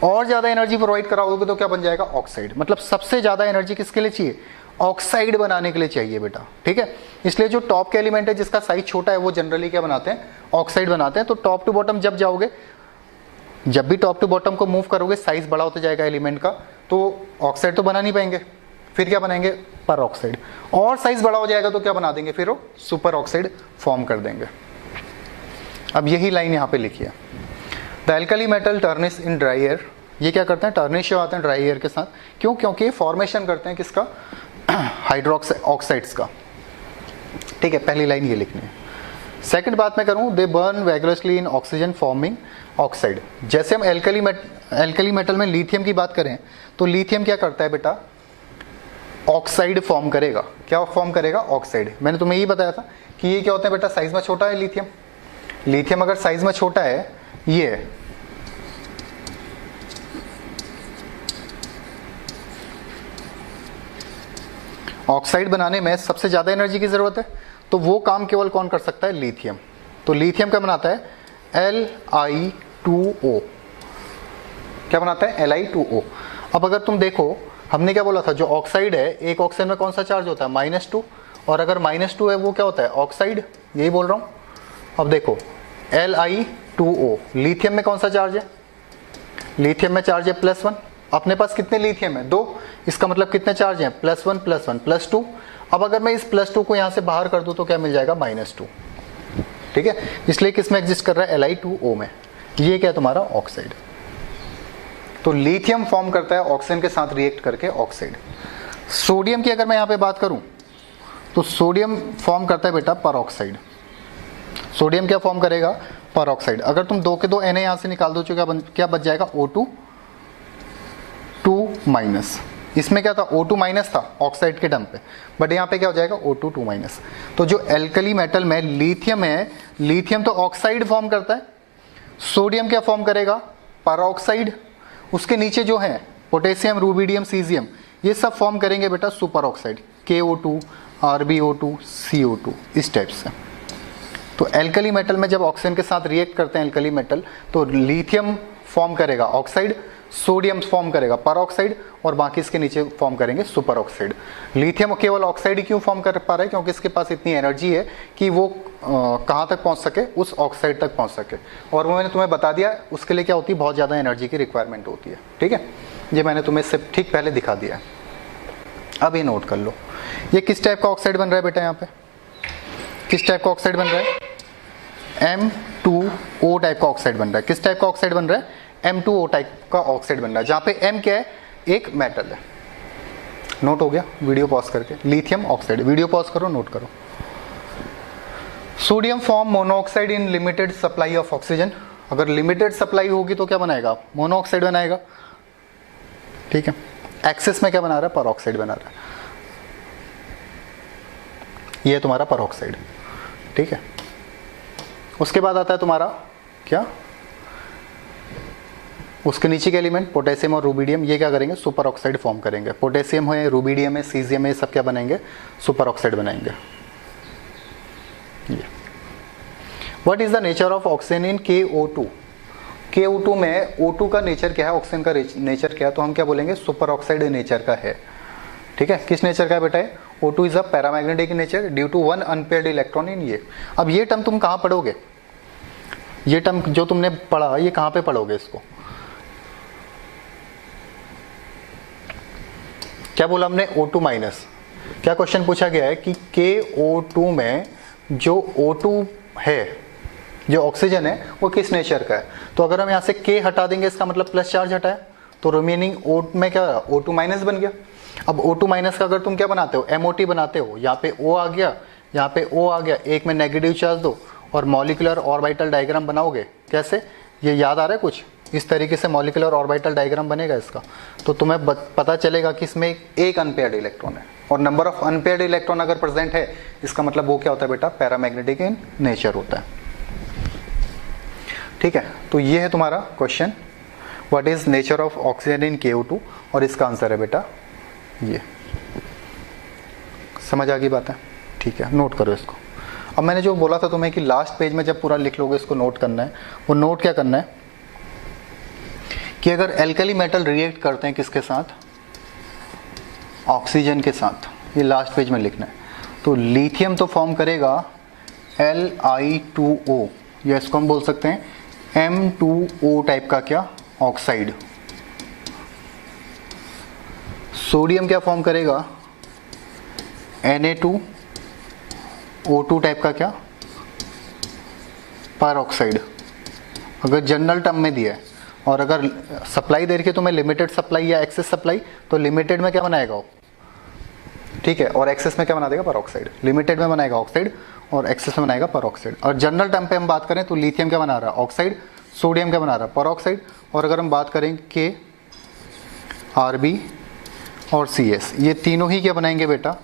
और ज्यादा एनर्जी प्रोवाइड कराओगे तो क्या बन जाएगा? ऑक्साइड। मतलब सबसे ज्यादा एनर्जी किसके लिए चाहिए? ऑक्साइड बनाने के लिए चाहिए बेटा। ठीक है, इसलिए जो टॉप के एलिमेंट है जिसका साइज छोटा है वो जनरली क्या बनाते हैं? ऑक्साइड बनाते हैं। तो टॉप टू बॉटम जब जाओगे, जब भी टॉप टू बॉटम को मूव करोगे, साइज बड़ा होता जाएगा एलिमेंट का, तो ऑक्साइड तो बना नहीं पाएंगे, फिर क्या बनाएंगे? पर ऑक्साइड। और साइज बड़ा हो जाएगा तो क्या बना देंगे? फिर वो सुपर ऑक्साइड फॉर्म कर देंगे। अब यही लाइन यहाँ पे लिखी है, the alkali metal tarnish in dry air. ये क्या करते हैं? टर्निश आते हैं ड्राई एयर के साथ। क्यों? क्योंकि फॉर्मेशन करते हैं किसका? हाइड्रोक्साइड ऑक्साइड्स का। ठीक है, पहली लाइन ये लिखनी है। सेकंड बात मैं करूं, they burn vigorously in oxygen forming oxide. जैसे हम एल्कली मेटल में लिथियम की बात करें तो लिथियम क्या करता है बेटा? ऑक्साइड फॉर्म करेगा। क्या फॉर्म करेगा? ऑक्साइड। मैंने तुम्हें यही बताया था कि ये क्या होता है बेटा? साइज में छोटा है लिथियम। लिथियम अगर साइज में छोटा है, ये है, ऑक्साइड बनाने में सबसे ज्यादा एनर्जी की जरूरत है, तो वो काम केवल कौन कर सकता है? लिथियम। तो लिथियम क्या बनाता है? Li2O। क्या बनाता है? Li2O। अब अगर तुम देखो, हमने क्या बोला था? जो ऑक्साइड है, एक ऑक्साइड में कौन सा चार्ज होता है? -2। और अगर -2 है वो क्या होता है? ऑक्साइड। यही बोल रहा हूं। अब देखो Li2O, लिथियम में कौन सा चार्ज है? लिथियम में चार्ज है +1। अपने पास कितने लिथियम है? 2। इसका मतलब कितने चार्ज हैं? +1 +1 +2। अब अगर मैं इस +2 को यहां से बाहर कर दूं तो क्या मिल जाएगा? -2। ठीक है, इसलिए किसमें एग्जिस्ट कर रहा है? Li2O में। ये क्या है? तुम्हारा ऑक्साइड। तो लिथियम फॉर्म करता है ऑक्सीजन के साथ रिएक्ट करके ऑक्साइड। सोडियम की अगर मैं यहां पे बात करूं तो सोडियम फॉर्म करता है बेटा परऑक्साइड। सोडियम क्या फॉर्म करेगा? परऑक्साइड। अगर तुम 2 के 2 Na यहां से निकाल दो तो क्या बच जाएगा? O2-। इसमें क्या था? O2- था ऑक्साइड के टर्म पे, बट यहाँ पे क्या हो जाएगा? O2-2-। तो जो एल्कली मेटल में लिथियम है, लिथियम तो ऑक्साइड फॉर्म करता है, सोडियम क्या फॉर्म करेगा? परऑक्साइड। उसके नीचे जो है पोटेशियम, रूबिडियम, सीजियम, ये सब फॉर्म करेंगे बेटा super oxide, KO2, RbO2, CO2, इस टाइप से। तो एल्कली मेटल में जब ऑक्सीजन के साथ रिएक्ट करते हैं एल्कली मेटल, तो लिथियम फॉर्म करेगा ऑक्साइड, सोडियम फॉर्म करेगा परऑक्साइड, और बाकी इसके नीचे फॉर्म करेंगे सुपर ऑक्साइड। लिथियम केवल ऑक्साइड ही क्यों फॉर्म कर पा रहा है? क्योंकि इसके पास इतनी एनर्जी है कि वो कहाँ तक पहुंच सके? उस ऑक्साइड तक पहुंच सके। और वो मैंने तुम्हें बता दिया, उसके लिए क्या होती है? बहुत ज़्यादा एनर्जी की रिक्वायरमेंट होती है। ठीक है, ये मैंने तुम्हें इससे ठीक पहले दिखा दिया है। अब ये नोट कर लो, ये किस टाइप का ऑक्साइड बन रहा है बेटा? यहाँ पे किस टाइप का ऑक्साइड बन रहा है? M2O टाइप का ऑक्साइड बन रहा है। किस टाइप का ऑक्साइड बन रहा है? M2O टाइप का ऑक्साइड बन रहा है, जहां पे M क्या है? एक मेटल है। नोट हो गया? वीडियो पॉज करके, लिथियम ऑक्साइड, वीडियो पॉज करो, नोट करो। Sodium form monoxide in limited supply of oxygen. अगर लिमिटेड सप्लाई होगी तो क्या बनाएगा? मोनोऑक्साइड बनाएगा। ठीक है, एक्सेस में क्या बना रहा है? परऑक्साइड बना रहा है। ये तुम्हारा परऑक्साइड। ठीक है, उसके बाद आता है तुम्हारा क्या? उसके नीचे के एलिमेंट पोटेशियम और रूबिडियम, ये क्या करेंगे? सुपर ऑक्साइड फॉर्म करेंगे। पोटेशियम है, रूबिडियम है, सीजियम है, सब क्या बनाएंगे? सुपर ऑक्साइड बनाएंगे। What is the nature of oxygen in KO2? KO2 में O2 का नेचर क्या है? ऑक्सीजन का नेचर क्या है? तो हम क्या बोलेंगे? सुपर ऑक्साइड नेचर का है। ठीक है, किस नेचर का है बेटा? O2 is a paramagnetic nature due to 1 unpaired electron in ये। अब ये टर्म तुम कहां पढ़ोगे? ये टर्म जो तुमने पढ़ा, ये कहां पे पढ़ोगे इसको? क्या बोला हमने, O2 माइनस। क्या क्वेश्चन पूछा गया है कि KO2 में जो O2 है, जो ऑक्सीजन है, वो किस नेचर का है। तो अगर हम यहाँ से K हटा देंगे, इसका मतलब प्लस चार्ज हटा है, तो रिमेनिंग O में क्या O2 माइनस बन गया। अब O2 माइनस का अगर तुम क्या बनाते हो, MOT बनाते हो, यहाँ पे O आ गया, यहाँ पे O आ गया, एक में नेगेटिव चार्ज दो और मॉलिक्यूलर ऑर्बिटल डायग्राम बनाओगे। कैसे, ये याद आ रहा है कुछ, इस तरीके से मॉलिक्यूलर ऑर्बिटल डायग्राम बनेगा इसका, तो तुम्हें पता चलेगा कि इसमें एक अनपेयर्ड इलेक्ट्रॉन है, और नंबर ऑफ अनपेयर्ड इलेक्ट्रॉन अगर प्रेजेंट है, इसका मतलब वो क्या होता है बेटा, पैरामैग्नेटिक इन नेचर होता है। ठीक है, तो ये है तुम्हारा question, what is nature of oxygen in KO2, और इसका आंसर है बेटा ये। समझ आ गई बात है, ठीक है, नोट करो इसको। अब मैंने जो बोला था तुम्हें कि लास्ट पेज में जब पूरा लिख लोगे इसको नोट करना है, वो नोट क्या करना है कि अगर एल्कली मेटल रिएक्ट करते हैं किसके साथ, ऑक्सीजन के साथ, ये लास्ट पेज में लिखना है। तो लिथियम तो फॉर्म करेगा Li2O, या इसको हम बोल सकते हैं M2O टाइप का क्या, ऑक्साइड। सोडियम क्या फॉर्म करेगा, Na2O2 टाइप का क्या, पर ऑक्साइड, अगर जनरल टर्म में दिया है। और अगर सप्लाई दे रखी है तुम्हें लिमिटेड सप्लाई या एक्सेस सप्लाई, तो लिमिटेड में क्या बनाएगा वो, ठीक है, और एक्सेस में क्या बना देगा, पर ऑक्साइड। लिमिटेड में बनाएगा ऑक्साइड और एक्सेस में बनाएगा पर ऑक्साइड। और जनरल टर्म पे हम बात करें तो लिथियम क्या बना रहा है, ऑक्साइड, सोडियम क्या बना रहा है, पर ऑक्साइड। और अगर हम बात करें के, Rb और CS, ये तीनों ही क्या बनाएंगे बेटा,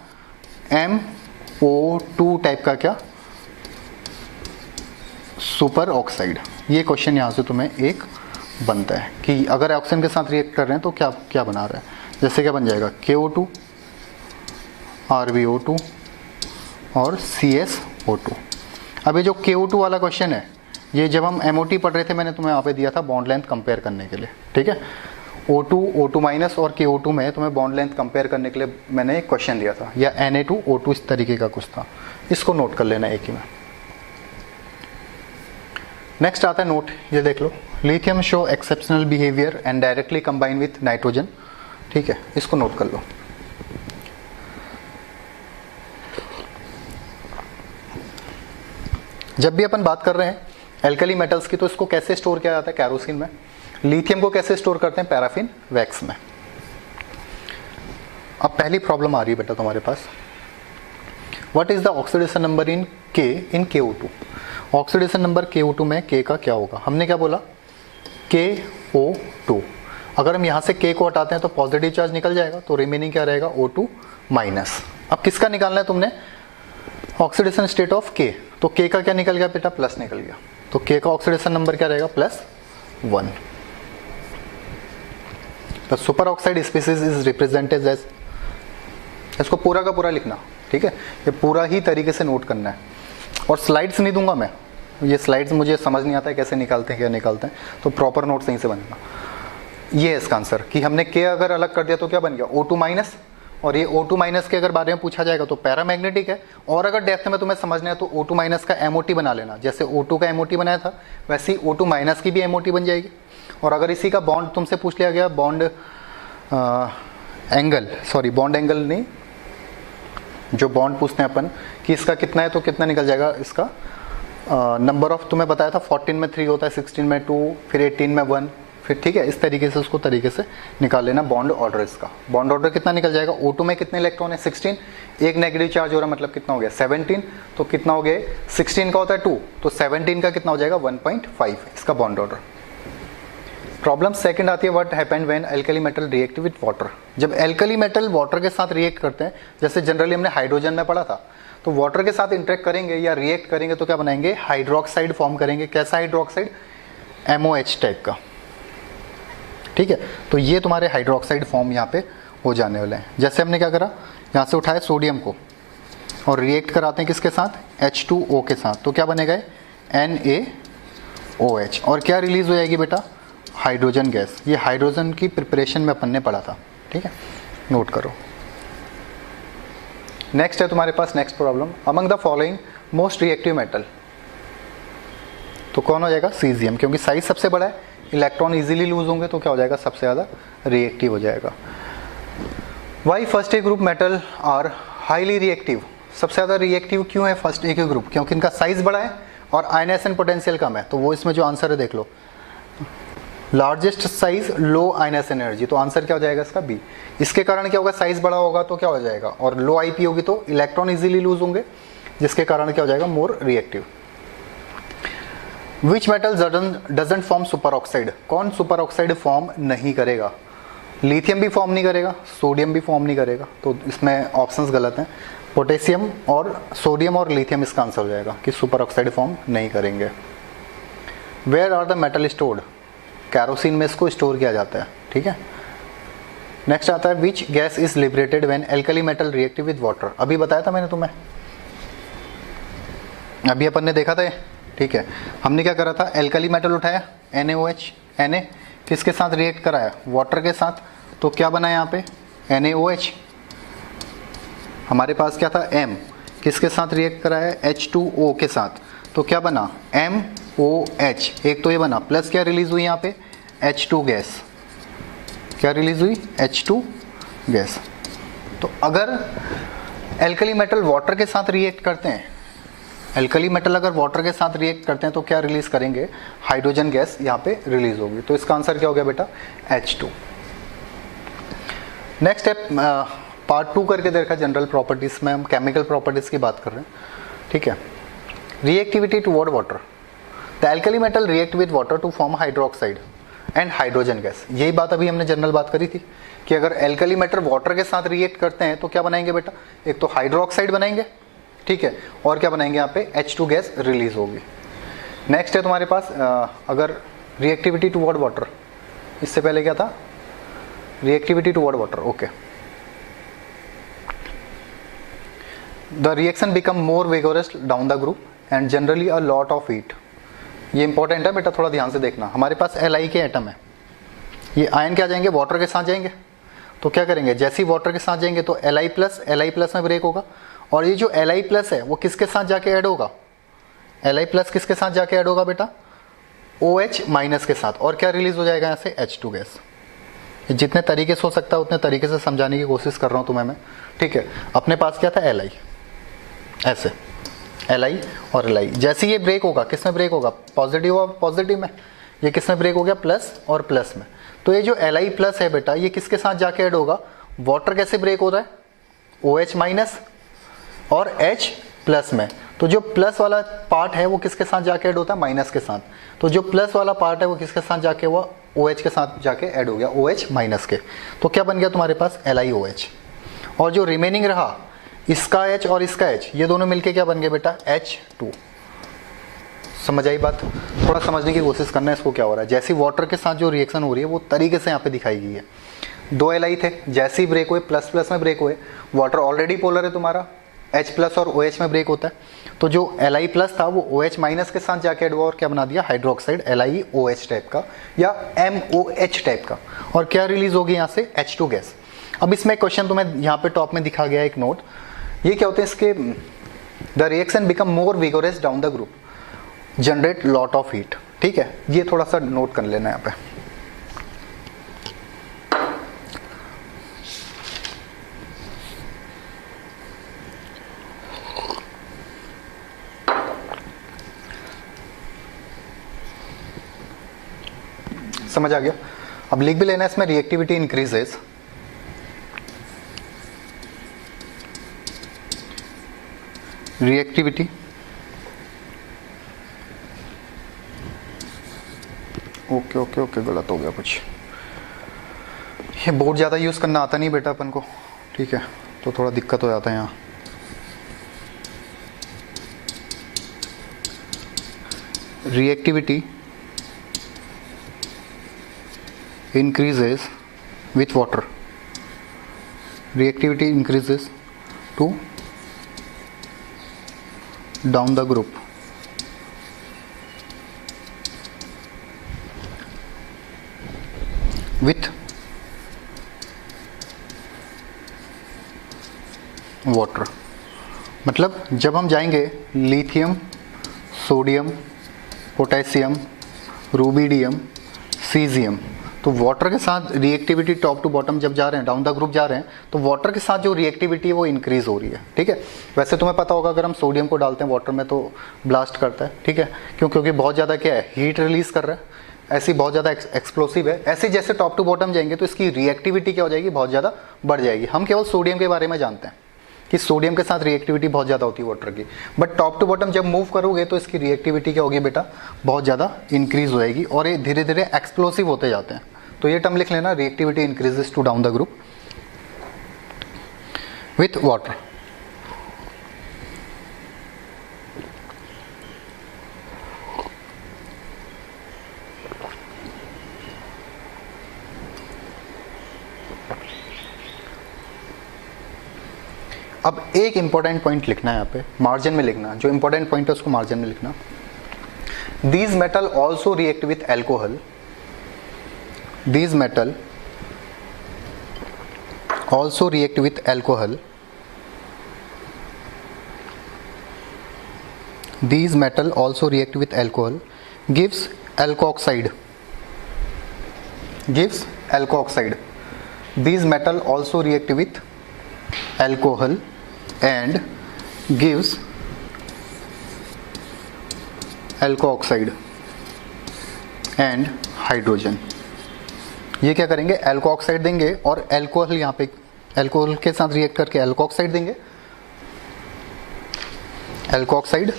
MO2 टाइप का क्या, सुपर ऑक्साइड। ये क्वेश्चन यहाँ से तुम्हें एक बनता है कि अगर ऑक्सीजन के साथ रिएक्ट कर रहे हैं तो क्या क्या बना रहा है। जैसे क्या बन जाएगा, KO2, RbO2 और CSO2। अब ये जो KO2 वाला क्वेश्चन है, ये जब हम MOT पढ़ रहे थे, मैंने तुम्हें यहाँ पे दिया था बॉन्ड लेंथ कंपेयर करने के लिए, ठीक है। O2 माइनस और KO2 में तुम्हें बॉन्ड लेंथ कंपेयर करने के लिए मैंने एक क्वेश्चन दिया था, या Na2O2 इस तरीके का कुछ था, इसको नोट कर लेना एक ही में। नेक्स्ट आता है नोट, ये देख लो, lithium show exceptional behaviour and directly combine with nitrogen, ठीक है, इसको नोट कर लो। जब भी अपन बात कर रहे हैं एल्कली मेटल्स की, तो इसको कैसे स्टोर किया जाता है, कैरोसिन में। लिथियम को कैसे स्टोर करते हैं, पैराफिन वैक्स में। अब पहली प्रॉब्लम आ रही है बेटा तुम्हारे पास, what is the oxidation number in KO2। Oxidation number KO2 में K का क्या होगा, हमने क्या बोला, KO2। अगर हम यहाँ से K को हटाते हैं तो पॉजिटिव चार्ज निकल जाएगा, तो रिमेनिंग क्या रहेगा, O2 माइनस। अब किसका निकालना है तुमने, ऑक्सीडेशन स्टेट ऑफ K, तो K का क्या निकल गया बेटा, प्लस निकल गया, तो K का ऑक्सीडेशन नंबर क्या रहेगा, +1। तो super oxide species is represented as, इसको पूरा का पूरा लिखना, ठीक है, ये पूरा ही तरीके से नोट करना है। और स्लाइड्स नहीं दूंगा मैं, ये स्लाइड्स मुझे समझ नहीं आता है कैसे निकालते हैं, क्या निकालते हैं, तो प्रॉपर नोट सही से बनेगा। ये है इसका आंसर कि हमने K अगर अलग कर दिया तो क्या बन गया, O2 माइनस। और ये O2 माइनस के अगर बारे में पूछा जाएगा तो पैरामैग्नेटिक है। और अगर डेप्थ में तुम्हें समझना है तो O2 माइनस का MOT बना लेना, जैसे O2 का MOT बनाया था वैसे ही O2 माइनस की भी MOT बन जाएगी। और अगर इसी का बॉन्ड तुमसे पूछ लिया गया, bond angle, sorry bond angle नहीं, जो बॉन्ड पूछते हैं अपन कि इसका कितना है, तो कितना निकल जाएगा इसका नंबर ऑफ, तुम्हें बताया था 14 में 3 होता है, 16 में 2, फिर 18 में 1, फिर ठीक है, इस तरीके से उसको तरीके से निकाल लेना बॉन्ड ऑर्डर। इसका बॉन्ड ऑर्डर कितना निकल जाएगा, O2 में कितने इलेक्ट्रॉन है, 16, एक नेगेटिव चार्ज हो रहा है, मतलब कितना हो गया 17, तो कितना हो गया 16 का होता है 2, तो 17 का कितना हो जाएगा 1.5, इसका बॉन्ड ऑर्डर। प्रॉब्लम सेकंड आती है, what happened when alkali metal react with water. जब एल्कली मेटल वाटर के साथ रिएक्ट करते हैं, जैसे जनरली हमने हाइड्रोजन में पढ़ा था, तो वाटर के साथ इंटरेक्ट करेंगे या रिएक्ट करेंगे तो क्या बनाएंगे, हाइड्रोक्साइड फॉर्म करेंगे। कैसा हाइड्रोक्साइड, MOH टाइप का, ठीक है। तो ये तुम्हारे हाइड्रोक्साइड फॉर्म यहाँ पे हो जाने वाले हैं। जैसे हमने क्या करा, यहाँ से उठाया सोडियम को और रिएक्ट कराते हैं किसके साथ, H2O के साथ, तो क्या बनेगा NaOH, और क्या रिलीज हो जाएगी बेटा, हाइड्रोजन गैस। ये हाइड्रोजन की प्रिपरेशन में अपन ने पढ़ा था, ठीक है, नोट करो। नेक्स्ट है तुम्हारे पास next problem, among the following most reactive metal, तो कौन हो जाएगा, सीजियम, क्योंकि साइज सबसे बड़ा है, इलेक्ट्रॉन इजीली लूज होंगे तो क्या हो जाएगा, सबसे ज़्यादा रिएक्टिव हो जाएगा। Why first A group metal are highly reactive, सबसे ज़्यादा रिएक्टिव क्यों है फर्स्ट ए के ग्रुप? क्योंकि इनका साइज बड़ा है और आयनाइजेशन पोटेंशियल कम है। तो वो इसमें जो आंसर है देख लो, largest size low ionisation energy, तो आंसर क्या हो जाएगा इसका बी। इसके कारण क्या होगा, साइज बड़ा होगा तो क्या हो जाएगा, और लो आईपी होगी तो इलेक्ट्रॉन इजीली लूज होंगे, जिसके कारण क्या हो जाएगा, more reactive. Which metal doesn't form super oxide, कौन सुपर ऑक्साइड फॉर्म नहीं करेगा? लिथियम भी फॉर्म नहीं करेगा, सोडियम भी फॉर्म नहीं करेगा, तो इसमें ऑप्शंस गलत हैं। पोटेशियम और सोडियम और लिथियम इसका आंसर हो जाएगा कि सुपर ऑक्साइड फॉर्म नहीं करेंगे। Where are the metal stored, kerosene में इसको स्टोर किया जाता है, ठीक है। नेक्स्ट आता है which gas is liberated when alkali metal reactive with water, अभी बताया था मैंने तुम्हें, अभी अपन ने देखा था, ठीक है। हमने क्या करा था, एल्कली मेटल उठाया NaOH, Na किसके साथ रिएक्ट कराया, वाटर के साथ, तो क्या बना यहाँ पे NaOH। हमारे पास क्या था M, किसके साथ रिएक्ट कराया H2O के साथ, तो क्या बना MOH, एक तो ये बना, प्लस क्या रिलीज हुई यहाँ पे H2 गैस, क्या रिलीज हुई H2 गैस। तो अगर एल्कली मेटल वाटर के साथ रिएक्ट करते हैं, एल्कली मेटल अगर वाटर के साथ रिएक्ट करते हैं तो क्या रिलीज करेंगे, हाइड्रोजन गैस यहाँ पे रिलीज होगी, तो इसका आंसर क्या हो गया बेटा H2। नेक्स्ट है पार्ट 2 करके देखा जनरल प्रॉपर्टीज में, हम केमिकल प्रॉपर्टीज की बात कर रहे हैं, ठीक है। Reactivity toward water, the alkali metal react with water to form hydroxide and hydrogen gas, यही बात अभी हमने जनरल बात करी थी कि अगर एल्कली मेटल वाटर के साथ रिएक्ट करते हैं तो क्या बनाएंगे बेटा, एक तो हाइड्रोक्साइड बनाएंगे, ठीक है, और क्या बनाएंगे यहाँ पे H2 गैस रिलीज होगी। नेक्स्ट है तुम्हारे पास अगर रिएक्टिविटी टुवर्ड वाटर, इससे पहले क्या था, reactivity toward water, okay. The reaction become more vigorous down the group and generally a lot of heat, ये इंपॉर्टेंट है बेटा, थोड़ा ध्यान से देखना। हमारे पास Li के एटम है, ये आयन क्या जाएंगे, वाटर के साथ जाएंगे, तो क्या करेंगे, जैसे ही वाटर के साथ जाएंगे तो Li+ में ब्रेक होगा, और ये जो Li+ है वो किसके साथ जाके ऐड होगा, Li+ किसके साथ जाके ऐड होगा बेटा, OH- के साथ, और क्या रिलीज हो जाएगा यहाँ से H2 गैस। जितने तरीके से हो सकता है उतने तरीके से समझाने की कोशिश कर रहा हूँ तुम्हें मैं, ठीक है। अपने पास क्या था Li, ऐसे Li और Li, जैसे ये ब्रेक होगा, किस में ब्रेक होगा, पॉजिटिव और पॉजिटिव में, ये किस में ब्रेक हो गया, प्लस और प्लस में। तो ये जो Li+ है बेटा, ये किसके साथ जाके ऐड होगा, वाटर कैसे ब्रेक हो रहा है, OH- और H+ में, तो जो प्लस वाला पार्ट है वो किसके साथ जाके ऐड होता है, माइनस के साथ, तो जो प्लस वाला पार्ट है वो किसके साथ जाके हुआ, OH के साथ जाके ऐड हो गया, OH- के, तो क्या बन गया तुम्हारे पास LiOH, और जो रिमेनिंग रहा इसका H और इसका H, ये दोनों मिलके क्या बन गए बेटा H2। समझ आई बात, थोड़ा समझने की कोशिश करना है इसको क्या हो रहा है। जैसे वाटर के साथ जो रिएक्शन हो रही है वो तरीके से यहाँ पे दिखाई गई है। 2 Li थे, जैसे ही ब्रेक हुए प्लस में ब्रेक हुए, वाटर ऑलरेडी पोलर है तुम्हारा, H+ और OH में ब्रेक होता है, तो जो Li+ था वो OH- के साथ जाके ऐड हुआ और क्या बना दिया, हाइड्रोक्साइड LiOH टाइप का या MOH टाइप का, और क्या रिलीज होगी यहाँ से H2 गैस। अब इसमें क्वेश्चन तुम्हें यहाँ पे टॉप में दिखा गया एक नोट, ये क्या होते हैं इसके, the reaction become more vigorous down the group, generate lot of heat, ठीक है, ये थोड़ा सा नोट कर लेना यहाँ पे। समझ आ गया, अब लिख भी लेना इसमें, रिएक्टिविटी इंक्रीजेस रिएक्टिविटी ओके गलत हो गया कुछ, ये बहुत ज़्यादा यूज़ करना आता नहीं बेटा अपन को, ठीक है, तो थोड़ा दिक्कत हो जाता है यहाँ। Reactivity increases with water, reactivity increases to down the group, with water, मतलब जब हम जाएंगे lithium, sodium, potassium, rubidium, caesium, तो वाटर के साथ रिएक्टिविटी टॉप टू बॉटम जब जा रहे हैं, डाउन द ग्रुप जा रहे हैं, तो वाटर के साथ जो रिएक्टिविटी है वो इंक्रीज हो रही है, ठीक है। वैसे तुम्हें पता होगा अगर हम सोडियम को डालते हैं वाटर में तो ब्लास्ट करता है, ठीक है, क्योंकि बहुत ज़्यादा क्या है, हीट रिलीज कर रहा है, ऐसी बहुत ज़्यादा एक्सप्लोसिव है। ऐसे जैसे टॉप टू बॉटम जाएंगे तो इसकी रिएक्टिविटी क्या हो जाएगी, बहुत ज़्यादा बढ़ जाएगी। हम केवल सोडियम के बारे में जानते हैं कि सोडियम के साथ रिएक्टिविटी बहुत ज़्यादा होती है वाटर की, बट टॉप टू बॉटम जब मूव करोगे तो इसकी रिएक्टिविटी क्या होगी बेटा, बहुत ज़्यादा इंक्रीज हो जाएगी और ये धीरे धीरे एक्सप्लोसिव होते जाते हैं। तो ये टर्म लिख लेना, reactivity increases to down the group with water. अब एक इंपॉर्टेंट पॉइंट लिखना है यहाँ पे, मार्जिन में लिखना, जो इंपॉर्टेंट पॉइंट है उसको मार्जिन में लिखना। These metal also react with alcohol, these metal also react with alcohol, these metal also react with alcohol, gives alkoxide, gives alkoxide, these metal also react with alcohol and gives alkoxide and hydrogen। ये क्या करेंगे, alkoxide देंगे और alcohol यहाँ पे alcohol के साथ react करके एल्कोऑक्साइड देंगे, एल्कोऑक्साइड,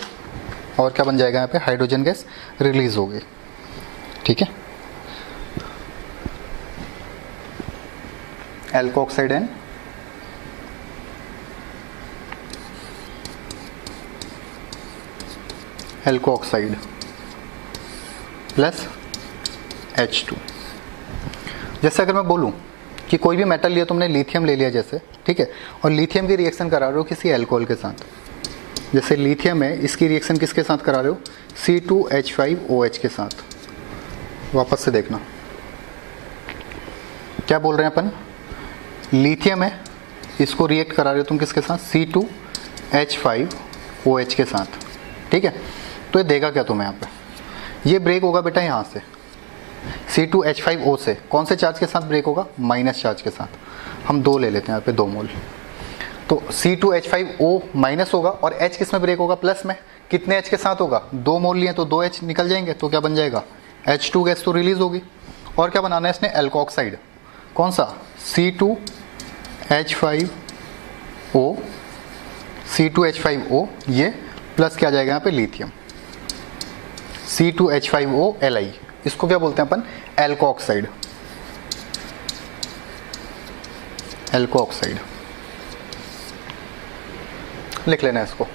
और क्या बन जाएगा यहाँ पे, हाइड्रोजन गैस रिलीज होगी, ठीक है। Alkoxide and alkoxide plus H2। जैसे अगर मैं बोलूं कि कोई भी मेटल लिया, तुमने लिथियम ले लिया जैसे, ठीक है, और लिथियम की रिएक्शन करा रहे हो किसी अल्कोहल के साथ, जैसे लिथियम है, इसकी रिएक्शन किसके साथ करा रहे हो, C2H5OH के साथ। वापस से देखना क्या बोल रहे हैं अपन, लिथियम है, इसको रिएक्ट करा रहे हो तुम किसके साथ, C2H5OH के साथ, ठीक है। तो ये देगा क्या तुम्हें यहाँ पे, ये ब्रेक होगा बेटा यहाँ से C2H5O से, कौन से चार्ज के साथ ब्रेक होगा, माइनस चार्ज के साथ। हम 2 ले लेते हैं यहाँ पे, 2 मोल। तो C2H5O माइनस होगा और H किस में ब्रेक होगा, प्लस में। कितने H के साथ होगा, 2 मोल लिए तो 2 H निकल जाएंगे, तो क्या बन जाएगा, H2 गैस तो रिलीज होगी। और क्या बनाना है इसने, एल्कोऑक्साइड, कौन सा, C2H5O, C2H5O ये प्लस क्या जाएगा यहाँ पे, लिथियम, C2H5O Li, इसको क्या बोलते हैं अपन, एल्कोऑक्साइड, एल्कोऑक्साइड लिख लेना है इसको।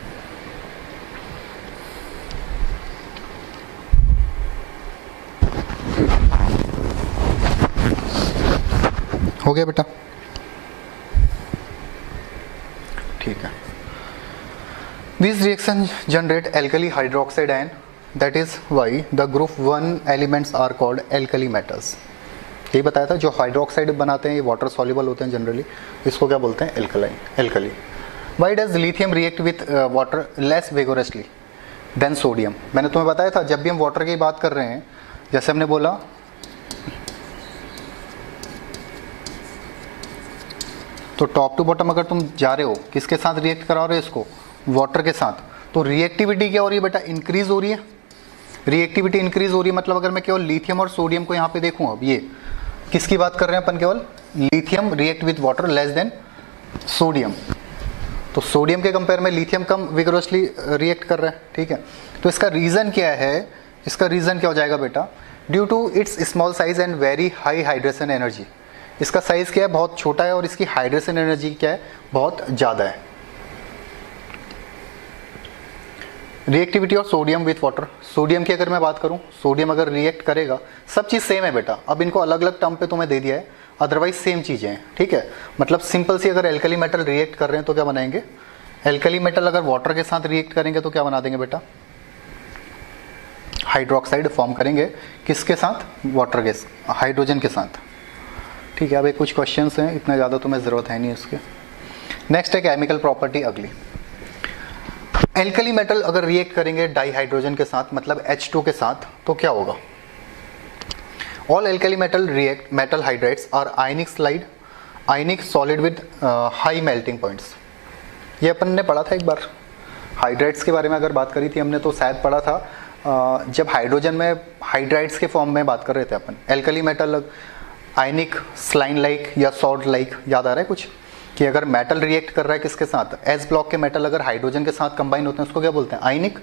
हो गया बेटा, ठीक है। This reaction generate alkali hydroxide ion, that is why the group 1 elements are called alkali metals। यही बताया था, जो हाइड्रोक्साइड बनाते हैं ये वाटर सॉल्युबल होते हैं जनरली, इसको क्या बोलते हैं, alkaline, alkali. Why does lithium react with water less vigorously than sodium? मैंने तुम्हें बताया था, जब भी हम वाटर की बात कर रहे हैं, जैसे हमने बोला तो टॉप टू बॉटम अगर तुम जा रहे हो, किसके साथ रिएक्ट करा रहे हो इसको, वाटर के साथ, तो रिएक्टिविटी क्या हो रही है बेटा, इंक्रीज हो रही है। रिएक्टिविटी इंक्रीज हो रही है मतलब अगर मैं केवल लिथियम और सोडियम को यहाँ पे देखूं, अब ये किसकी बात कर रहे हैं अपन, केवल lithium react with water less than sodium, तो सोडियम के कंपेयर में लिथियम कम विगरसली रिएक्ट कर रहा है, ठीक है। तो इसका रीजन क्या है, इसका रीजन क्या हो जाएगा बेटा, due to its small size and very high hydration energy. इसका साइज क्या है, बहुत छोटा है, और इसकी हाइड्रेशन एनर्जी क्या है, बहुत ज़्यादा है। Reactivity of sodium with water, sodium की अगर मैं बात करूं, सोडियम अगर रिएक्ट करेगा, सब चीज़ सेम है बेटा, अब इनको अलग अलग टर्म पे तुम्हें दे दिया है, अदरवाइज सेम चीज़ें हैं, ठीक है। मतलब सिंपल सी, अगर एल्कली मेटल रिएक्ट कर रहे हैं तो क्या बनाएंगे, एल्कली मेटल अगर वाटर के साथ रिएक्ट करेंगे तो क्या बना देंगे बेटा, हाइड्रोक्साइड फॉर्म करेंगे, किसके साथ, वाटर गैस, हाइड्रोजन के साथ, ठीक है। अब एक कुछ क्वेश्चंस हैं, इतना ज़्यादा तुम्हें ज़रूरत है नहीं उसके। नेक्स्ट है केमिकल प्रॉपर्टी अगली, एल्कली मेटल अगर रिएक्ट करेंगे डाई हाइड्रोजन के साथ, मतलब H2 के साथ, तो क्या होगा, all alkali metal hydrides are ionic solid with high melting points. ये अपन ने पढ़ा था एक बार, हाइड्राइड्स के बारे में अगर बात करी थी हमने तो शायद पढ़ा था जब हाइड्रोजन में हाइड्राइड्स के फॉर्म में बात कर रहे थे अपन। एल्कली मेटल आयनिक स्लाइन लाइक या सॉल्ट लाइक, याद आ रहा है कुछ, कि अगर मेटल रिएक्ट कर रहा है किसके साथ, एस ब्लॉक के मेटल अगर हाइड्रोजन के साथ कंबाइन होते हैं उसको क्या बोलते हैं, आयनिक।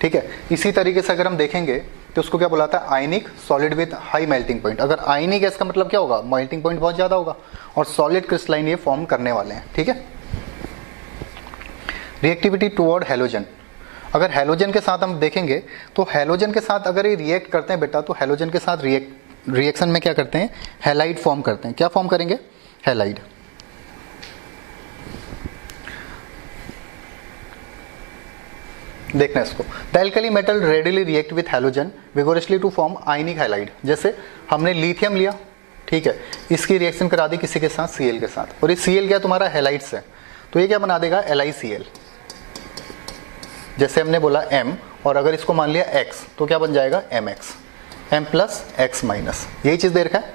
ठीक है, इसी तरीके से अगर हम देखेंगे तो उसको क्या बुलाता है, आयनिक solid with high melting point. अगर आयनिक गैस का मतलब क्या होगा, मेल्टिंग पॉइंट बहुत ज्यादा होगा और सॉलिड क्रिस्टलाइन ये फॉर्म करने वाले हैं। ठीक है, रिएक्टिविटी टुवर्ड हैलोजन, अगर हैलोजन के साथ हम देखेंगे तो हैलोजन के साथ अगर ये रिएक्ट करते हैं बेटा, तो हैलोजन के साथ रिएक्शन में क्या करते हैं, हैलाइड फॉर्म करते हैं। क्या फॉर्म करेंगे, हैलाइड। देखना इसको, the alkali metal readily react with halogen vigorously to form ionic halide. जैसे हमने लिथियम लिया, ठीक है, इसकी रिएक्शन करा दी किसी के साथ, Cl के साथ, और ये Cl क्या तुम्हारा हैलाइड्स है, तो ये क्या बना देगा, LiCl। जैसे हमने बोला M, और अगर इसको मान लिया X तो क्या बन जाएगा, MX, M plus X minus. यही चीज दे रखा है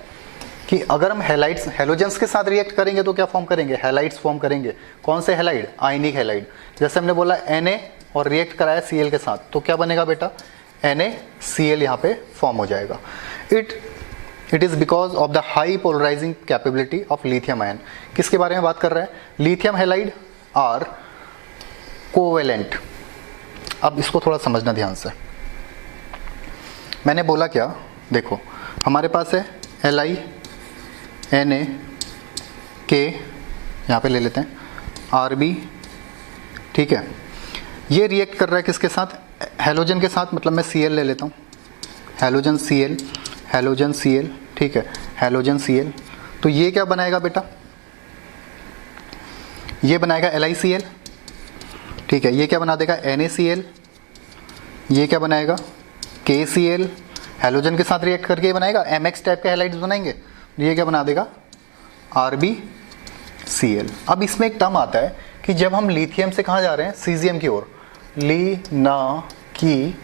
कि अगर हम हैलाइड्स हैलोजेंस के साथ रिएक्ट करेंगे तो क्या फॉर्म करेंगे, हैलाइड्स फॉर्म करेंगे। कौन से हैलाइड, आयनिक हैलाइड। जैसे हमने बोला Na और रिएक्ट कराया Cl के साथ तो क्या बनेगा बेटा, NaCl यहाँ पे फॉर्म हो जाएगा। It is because of the high polarising capability of lithium ion. किसके बारे में बात कर रहे हैं, लिथियम हैलाइड आर कोवेलेंट। अब इसको थोड़ा समझना ध्यान से, मैंने बोला क्या, देखो हमारे पास है Li Na K, यहाँ पे ले लेते हैं Rb, ठीक है, ये रिएक्ट कर रहा है किसके साथ, हैलोजन के साथ, मतलब मैं Cl ले लेता हूँ, हैलोजन Cl, ठीक है, हैलोजन Cl। तो ये क्या बनाएगा बेटा, ये बनाएगा LiCl, ठीक है, ये क्या बना देगा, NaCl, ये क्या बनाएगा, KCl, हैलोजन के साथ रिएक्ट करके ये बनाएगा, MX टाइप के हैलाइड्स बनाएंगे, ये क्या बना देगा, RbCl। अब इसमें एक टर्म आता है कि जब हम लिथियम से कहाँ जा रहे हैं, सीजियम की ओर, ली ना की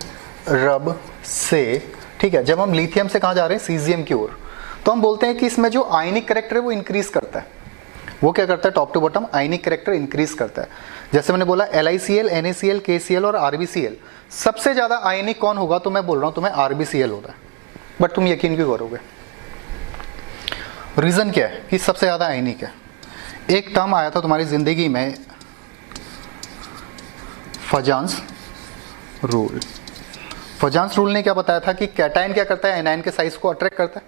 रब से, ठीक है, जब हम लिथियम से कहाँ जा रहे हैं, सीजियम की ओर, तो हम बोलते हैं कि इसमें जो आयनिक कैरेक्टर है वो इंक्रीज करता है। वो क्या करता है, top to bottom ionic character increase करता है। जैसे मैंने बोला LiCl, NaCl, KCl और RbCl, सबसे ज्यादा आयनिक कौन होगा, तो मैं बोल रहा हूं तुम्हें RbCl होता है, बट तुम यकीन क्यों करोगे, रीजन क्या है कि सबसे ज्यादा आयनिक है। एक टर्म आया था तुम्हारी जिंदगी में, फजांस रूल। फजांस रूल ने क्या बताया था कि कैटायन क्या करता है, एनायन के साइज को अट्रैक्ट करता है,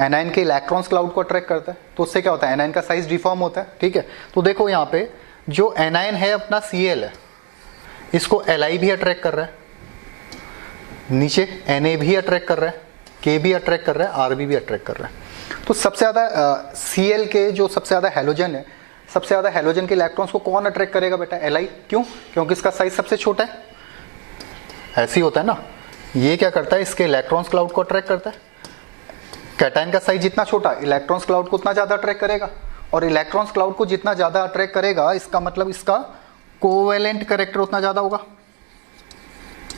एनायन के इलेक्ट्रॉन्स क्लाउड को अट्रैक्ट करता है, तो उससे क्या होता है, एनायन का साइज डिफॉर्म होता है। ठीक है, तो देखो यहाँ पे जो एनायन है अपना Cl है, इसको Li भी अट्रैक्ट कर रहा है, नीचे Na भी अट्रैक्ट कर रहा है, K भी अट्रैक्ट कर रहा है, Rb भी अट्रैक्ट कर रहा है। तो सबसे ज्यादा Cl के जो सबसे ज्यादा हैलोजन है, सबसे ज्यादा हैलोजन के इलेक्ट्रॉन्स को कौन अट्रैक्ट करेगा बेटा, Li। क्यों, क्योंकि इसका साइज सबसे छोटा है, ऐसे ही होता है ना। ये क्या करता है, इसके इलेक्ट्रॉन्स क्लाउड को अट्रैक्ट करता है। कैटायन का साइज जितना छोटा, इलेक्ट्रॉन्स क्लाउड को उतना ज्यादा अट्रैक्ट करेगा, और इलेक्ट्रॉन्स क्लाउड को जितना ज्यादा अट्रैक्ट करेगा, इसका मतलब इसका कोवेलेंट कैरेक्टर उतना ज्यादा होगा।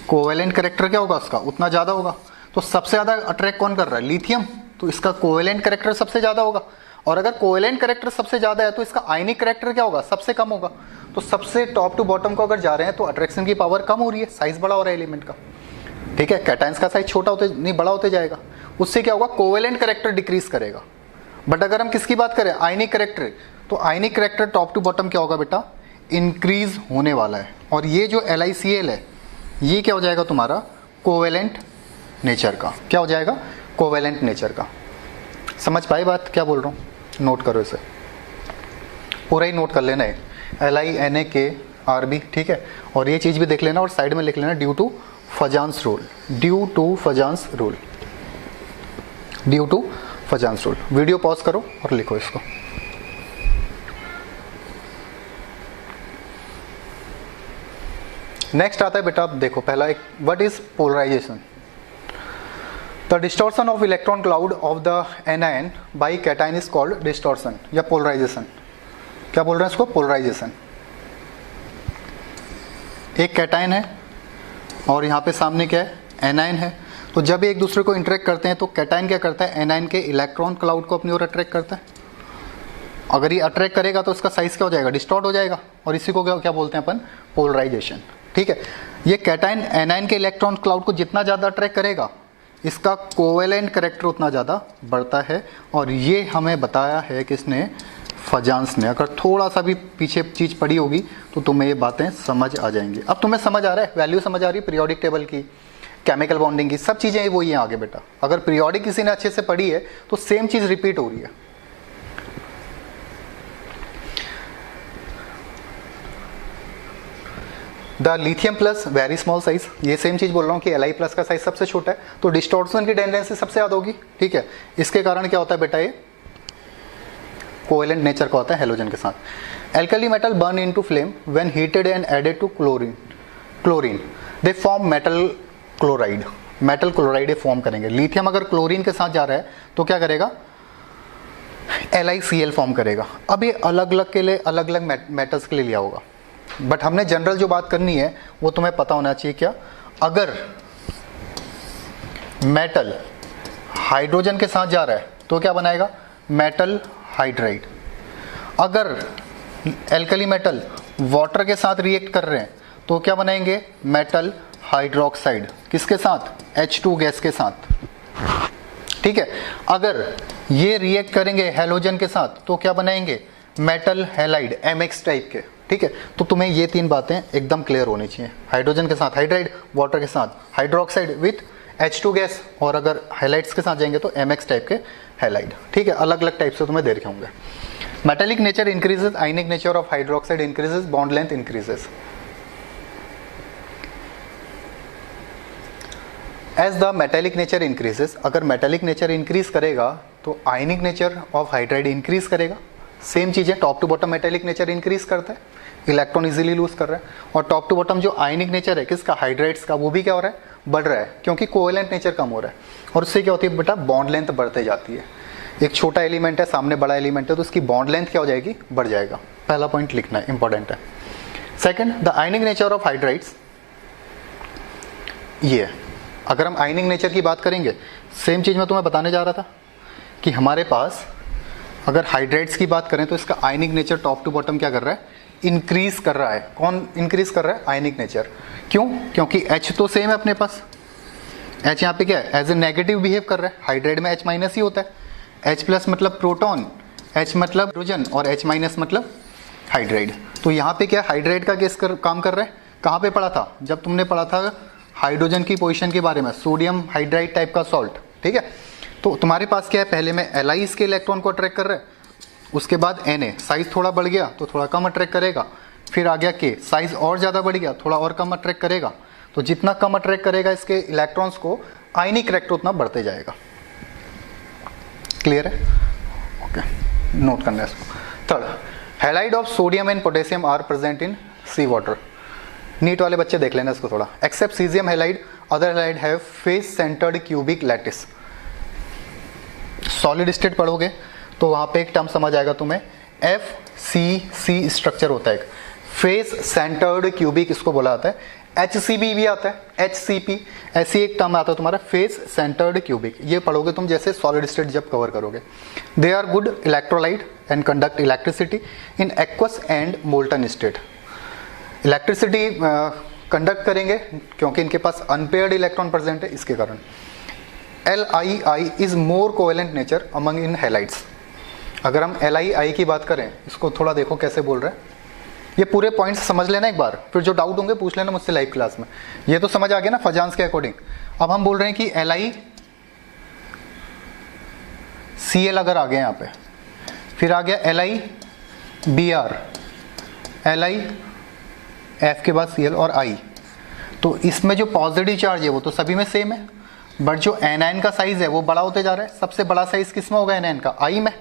कोवेलेंट कैरेक्टर क्या होगा उसका, उतना ज्यादा होगा। तो सबसे ज्यादा अट्रैक्ट कौन कर रहा है, लिथियम, तो इसका कोवेलेंट कैरेक्टर सबसे ज्यादा होगा। और अगर कोवेलेंट कैरेक्टर सबसे ज्यादा है तो इसका आयनिक कैरेक्टर क्या होगा, सबसे कम होगा। तो सबसे टॉप टू बॉटम को अगर जा रहे हैं तो अट्रैक्शन की पावर कम हो रही है, साइज बड़ा हो रहा है एलिमेंट का। ठीक है, कैटायंस का साइज छोटा होते नहीं बड़ा होते जाएगा, उससे क्या होगा, कोवेलेंट कैरेक्टर डिक्रीज करेगा। बट अगर हम किसकी बात करें, आयनिक कैरेक्टर, तो ionic character top to bottom क्या होगा बेटा, इंक्रीज होने वाला है। और ये जो LiCl है, ये क्या हो जाएगा तुम्हारा, कोवेलेंट नेचर का। क्या हो जाएगा, कोवेलेंट नेचर का। समझ पाए बात क्या बोल रहा हूँ, नोट करो इसे, पूरा ही नोट कर लेना है, Li Na K Rb, ठीक है। और ये चीज भी देख लेना और साइड में लिख लेना, due to Fajans rule, due to Fajans rule, due to Fajans rule. Video pause करो और लिखो इसको। नेक्स्ट आता है बेटा, आप देखो पहला एक, what is polarisation. The distortion of electron cloud of the anion by cation is called distortion या पोलराइजेशन। क्या बोल रहे हैं इसको, पोलराइजेशन। एक कैटायन है और यहाँ पे सामने क्या है, एनायन है, तो जब एक दूसरे को इंटरेक्ट करते हैं तो कैटायन क्या करता है, एनायन के इलेक्ट्रॉन क्लाउड को अपनी ओर अट्रैक्ट करता है। अगर ये अट्रैक्ट करेगा तो इसका साइज क्या हो जाएगा, डिस्टॉर्ट हो जाएगा, और इसी को क्या बोलते हैं अपन, पोलराइजेशन। ठीक है, ये कैटायन एनायन के इलेक्ट्रॉन क्लाउड को जितना ज़्यादा अट्रैक्ट करेगा इसका कोवेलेंट कैरेक्टर उतना ज़्यादा बढ़ता है, और ये हमें बताया है किसने, फजांस ने। अगर थोड़ा सा भी पीछे चीज़ पड़ी होगी तो तुम्हें ये बातें समझ आ जाएंगी। अब तुम्हें समझ आ रहा है, वैल्यू समझ आ रही है पीरियोडिक टेबल की, केमिकल बॉन्डिंग की, सब चीज़ें वही हैं आगे बेटा। अगर पीरियोडिक किसी ने अच्छे से पढ़ी है तो सेम चीज़ रिपीट हो रही है। The lithium plus very small size, ये सेम चीज बोल रहा हूँ कि Li प्लस का साइज सबसे छोटा है, तो डिस्टॉर्शन की टेंडेंसी सबसे ज्यादा होगी। ठीक है, इसके कारण क्या होता है बेटा, ये कोवेलेंट नेचर का होता है हेलोजन के साथ। Alkali metal burn into flame when heated and added to chlorine they form metal chloride. Metal chloride form करेंगे। लिथियम अगर क्लोरीन के साथ जा रहा है तो क्या करेगा, LiCl फॉर्म करेगा। अब ये अलग अलग के लिए अलग अलग मेटल्स के लिए लिया होगा, बट हमने जनरल जो बात करनी है वो तुम्हें पता होना चाहिए। क्या, अगर मेटल हाइड्रोजन के साथ जा रहा है तो क्या बनाएगा, मेटल हाइड्राइड। अगर एल्कली मेटल वाटर के साथ रिएक्ट कर रहे हैं तो क्या बनाएंगे, मेटल हाइड्रोक्साइड। किसके साथ, H2 गैस के साथ। ठीक है, अगर ये रिएक्ट करेंगे हेलोजन के साथ तो क्या बनाएंगे, मेटल हैलाइड, MX टाइप के। ठीक है, तो तुम्हें ये तीन बातें एकदम क्लियर होनी चाहिए। हाइड्रोजन के साथ हाइड्राइड, वाटर के साथ हाइड्रोक्साइड विथ H2 गैस, और अगर हाइलाइट्स के साथ जाएंगे तो MX टाइप के हैलाइड। ठीक है, अलग अलग टाइप से तुम्हें दे रखे होंगे। Metallic nature increases, ionic nature of hydroxide increases, bond length increases. As the metallic nature increases, अगर मेटेलिक नेचर इंक्रीज करेगा तो ionic nature of hydride increase करेगा। सेम चीज़ है, top to bottom metallic nature increase करता है, electron easily loose कर रहा है, और टॉप टू बॉटम जो आयनिक नेचर है किसका, हाइड्राइड्स का, वो भी क्या हो रहा है, बढ़ रहा है, क्योंकि कोवेलेंट नेचर कम हो रहा है। और उससे क्या होती है बेटा, बॉन्ड लेंथ बढ़ते जाती है। एक छोटा एलिमेंट है, सामने बड़ा एलिमेंट है, तो उसकी बॉन्ड लेंथ क्या हो जाएगी, बढ़ जाएगा। पहला पॉइंट लिखना है, इंपॉर्टेंट है। Second, the ionic nature of hydrides, ये अगर हम आयनिक नेचर की बात करेंगे, सेम चीज़ मैं तुम्हें बताने जा रहा था कि हमारे पास अगर हाइड्राइड्स की बात करें तो इसका आयनिक नेचर टॉप टू बॉटम क्या कर रहा है, इंक्रीज कर रहा है। कौन इंक्रीज कर रहा है, आयनिक नेचर। क्यों, क्योंकि H तो सेम है अपने पास, H यहाँ पे क्या है, एज ए नेगेटिव बिहेव कर रहा है। हाइड्राइड में H माइनस ही होता है। H प्लस मतलब प्रोटॉन, H मतलब हाइड्रोजन, और H माइनस मतलब हाइड्राइड। तो यहाँ पे क्या हाइड्राइड का केस काम कर रहा है। कहाँ पे पढ़ा था, जब तुमने पढ़ा था हाइड्रोजन की पोजीशन के बारे में, सोडियम हाइड्राइड टाइप का सॉल्ट। ठीक है, तो तुम्हारे पास क्या है, पहले में Li इसके इलेक्ट्रॉन को अट्रैक्ट कर रहा है, उसके बाद Na, साइज थोड़ा बढ़ गया तो थोड़ा कम अट्रैक्ट करेगा, फिर आ गया K, साइज और ज़्यादा बढ़ गया, थोड़ा और कम अट्रैक्ट करेगा। तो जितना कम अट्रैक्ट करेगा इसके इलेक्ट्रॉन्स को, आयनिक कैरेक्टर उतना बढ़ते जाएगा। क्लियर है, ओके, नोट करना है इसको। Third, halide of sodium and potassium are present in sea water. NEET वाले बच्चे देख लेना इसको थोड़ा। Except caesium halide, other halide have face centred cubic lattice. Solid state पढ़ोगे तो वहां पे एक टर्म समझ आएगा तुम्हें, FCC स्ट्रक्चर होता है, फेस सेंटर्ड क्यूबिक इसको बोला जाता है। HCP भी आता है, HCP, ऐसी एक टर्म आता है तुम्हारा, फेस सेंटर्ड क्यूबिक। ये पढ़ोगे तुम जैसे सॉलिड स्टेट जब कवर करोगे। They are good electrolyte and conduct electricity in aqueous and molten state. Electricity conduct करेंगे क्योंकि इनके पास अनपेयर्ड इलेक्ट्रॉन प्रेजेंट है, इसके कारण। LiI is more covalent nature among in halides. अगर हम LiI की बात करें, इसको थोड़ा देखो कैसे बोल रहे हैं। ये पूरे पॉइंट्स समझ लेना एक बार, फिर जो डाउट होंगे पूछ लेना मुझसे लाइव क्लास में। ये तो समझ आ गया ना फजांस के अकॉर्डिंग। अब हम बोल रहे हैं कि LiCl अगर आ गया यहाँ पे, फिर आ गया LiBr, LiF के बाद Cl और I, तो इसमें जो पॉजिटिव चार्ज है वो तो सभी में सेम है, बट जो एनायन का साइज है वो बड़ा होते जा रहा है। सबसे बड़ा साइज किस में होगा, एनायन का, I में।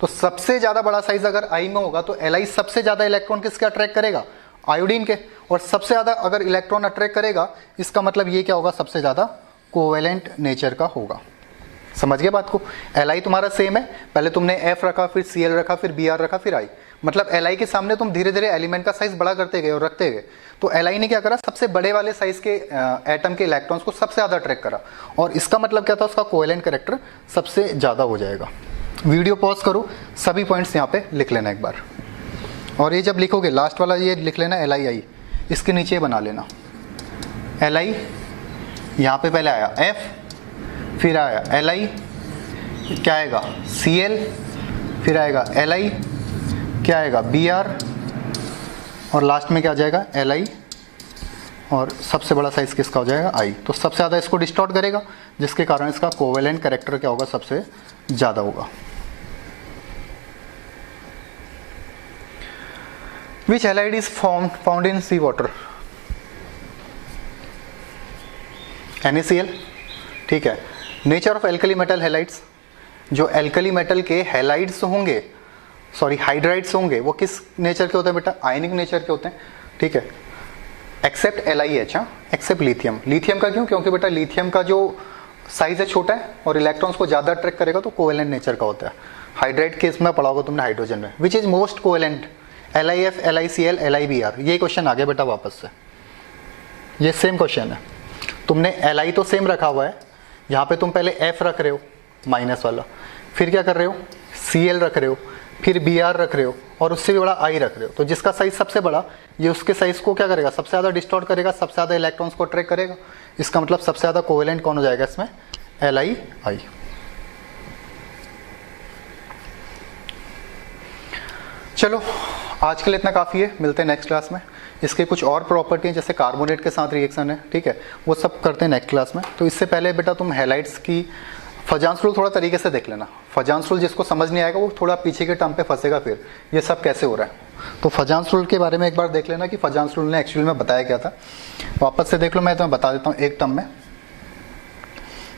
तो सबसे ज्यादा बड़ा साइज अगर I में होगा तो Li सबसे ज्यादा इलेक्ट्रॉन किसके अट्रैक्ट करेगा, आयोडीन के। और सबसे ज्यादा अगर इलेक्ट्रॉन अट्रैक्ट करेगा, इसका मतलब ये क्या होगा, सबसे ज्यादा कोवेलेंट नेचर का होगा। समझ गए बात को। Li तुम्हारा सेम है, पहले तुमने F रखा, फिर Cl रखा, फिर Br रखा, फिर I, मतलब Li के सामने तुम धीरे धीरे एलिमेंट का साइज बड़ा करते गए और रखते गए, तो Li ने क्या करा, सबसे बड़े वाले साइज के एटम के इलेक्ट्रॉन्स को सबसे ज्यादा अट्रैक्ट करा, और इसका मतलब क्या था, उसका कोवेलेंट कैरेक्टर सबसे ज्यादा हो जाएगा। वीडियो पॉज करो, सभी पॉइंट्स यहाँ पे लिख लेना एक बार, और ये जब लिखोगे लास्ट वाला ये लिख लेना LiI, इसके नीचे बना लेना Li, यहाँ पे पहले आया F, फिर आया Li, क्या आएगा Cl, फिर आएगा Li, क्या आएगा Br, और लास्ट में क्या आ जाएगा Li, और सबसे बड़ा साइज किसका हो जाएगा I। तो सबसे ज़्यादा इसको डिस्टॉर्ट करेगा, जिसके कारण इसका कोवेलेंट कैरेक्टर क्या होगा, सबसे ज़्यादा होगा। Which halide is found in sea water? NaCl, ठीक है। Nature of alkali metal halides, जो एल्कली मेटल के हैलाइड्स होंगे, सॉरी हाइड्राइड्स होंगे, वो किस नेचर के होते हैं बेटा, आयनिक नेचर के होते हैं, ठीक है। Except LiH, except lithium. Lithium का क्यों, क्योंकि बेटा लिथियम का जो साइज है छोटा है और इलेक्ट्रॉन्स को ज्यादा अट्रैक्ट करेगा, तो कोवेलेंट नेचर का होता है। हाइड्राइड केस में पढ़ा होगा तुमने हाइड्रोजन में। Which is most covalent, LiF, LiCl, LiBr। ये क्वेश्चन आ गया बेटा वापस से, ये सेम क्वेश्चन है। तुमने Li तो सेम रखा हुआ है, यहाँ पे तुम पहले F रख रहे हो माइनस वाला, फिर क्या कर रहे हो Cl रख रहे हो, फिर Br रख रहे हो, और उससे भी बड़ा I रख रहे हो। तो जिसका साइज सबसे बड़ा, ये उसके साइज को क्या करेगा, सबसे ज़्यादा डिस्टॉर्ट करेगा, सबसे ज़्यादा इलेक्ट्रॉन्स को अट्रैक्ट करेगा। इसका मतलब सबसे ज़्यादा कोवेलेंट कौन हो जाएगा इसमें, LiI। चलो आज के लिए इतना काफ़ी है, मिलते हैं नेक्स्ट क्लास में। इसके कुछ और प्रॉपर्टी हैं, जैसे कार्बोनेट के साथ रिएक्शन है, ठीक है, वो सब करते हैं नेक्स्ट क्लास में। तो इससे पहले बेटा तुम हैलाइड्स की फजांस रूल थोड़ा तरीके से देख लेना। फजांस रूल जिसको समझ नहीं आएगा वो थोड़ा पीछे के टर्म पे फंसेगा, फिर ये सब कैसे हो रहा है। तो फजांस रूल के बारे में एक बार देख लेना कि फजांस रूल ने एक्चुअली में बताया क्या था, वापस से देख लो। मैं तुम्हें बता देता हूँ एक टर्म में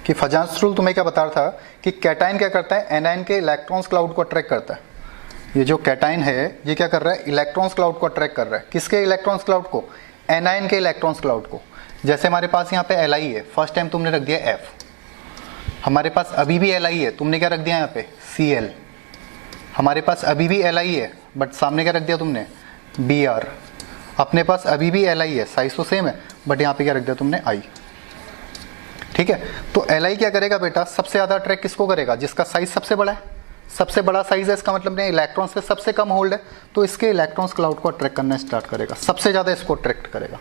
कि फजांस रूल तुम्हें क्या बता रहा था कि कैटाइन क्या करता है, एनाइन के इलेक्ट्रॉन्स क्लाउड को अट्रैक्ट करता है। ये जो कैटाइन है ये क्या कर रहा है, इलेक्ट्रॉन्स क्लाउड को अट्रैक्ट कर रहा है। किसके इलेक्ट्रॉन्स क्लाउड को, एनाइन के इलेक्ट्रॉन्स क्लाउड को। जैसे हमारे पास यहाँ पे Li है, फर्स्ट टाइम तुमने रख दिया F, हमारे पास अभी भी Li है, तुमने क्या रख दिया यहाँ पे Cl, हमारे पास अभी भी Li है बट सामने क्या रख दिया तुमने Br, अपने पास अभी भी Li है, साइज तो सेम है बट यहाँ पे क्या रख दिया तुमने I, ठीक है। तो Li क्या करेगा बेटा, सबसे ज्यादा अट्रैक्ट किसको करेगा, जिसका साइज सबसे बड़ा है। सबसे बड़ा साइज है, इसका मतलब नहीं इलेक्ट्रॉन्स पे सबसे कम होल्ड है, तो इसके इलेक्ट्रॉन्स क्लाउड को अट्रैक्ट करना स्टार्ट करेगा, सबसे ज्यादा इसको अट्रैक्ट करेगा।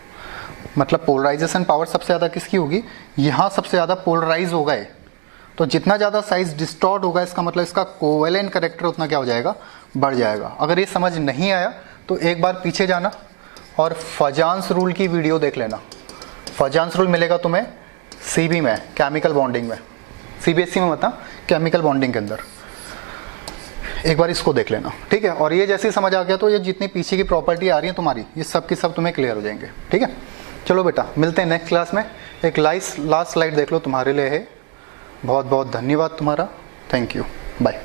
मतलब पोलराइजेशन पावर सबसे ज्यादा किसकी होगी, यहाँ सबसे ज्यादा पोलराइज होगा ये। तो जितना ज्यादा साइज डिस्टॉर्ट होगा, इसका मतलब इसका कोवेलेंट कैरेक्टर उतना क्या हो जाएगा, बढ़ जाएगा। अगर ये समझ नहीं आया तो एक बार पीछे जाना और फजांस रूल की वीडियो देख लेना। फजांस रूल मिलेगा तुम्हें CB में, केमिकल बॉन्डिंग में, CBSE में मतलब केमिकल बॉन्डिंग के अंदर, एक बार इसको देख लेना, ठीक है। और ये जैसे ही समझ आ गया तो ये जितनी पीछे की प्रॉपर्टी आ रही है तुम्हारी, ये सब की सब तुम्हें क्लियर हो जाएंगे, ठीक है। चलो बेटा मिलते हैं नेक्स्ट क्लास में। एक लास्ट स्लाइड देख लो, तुम्हारे लिए है। बहुत बहुत धन्यवाद तुम्हारा, थैंक यू, बाय।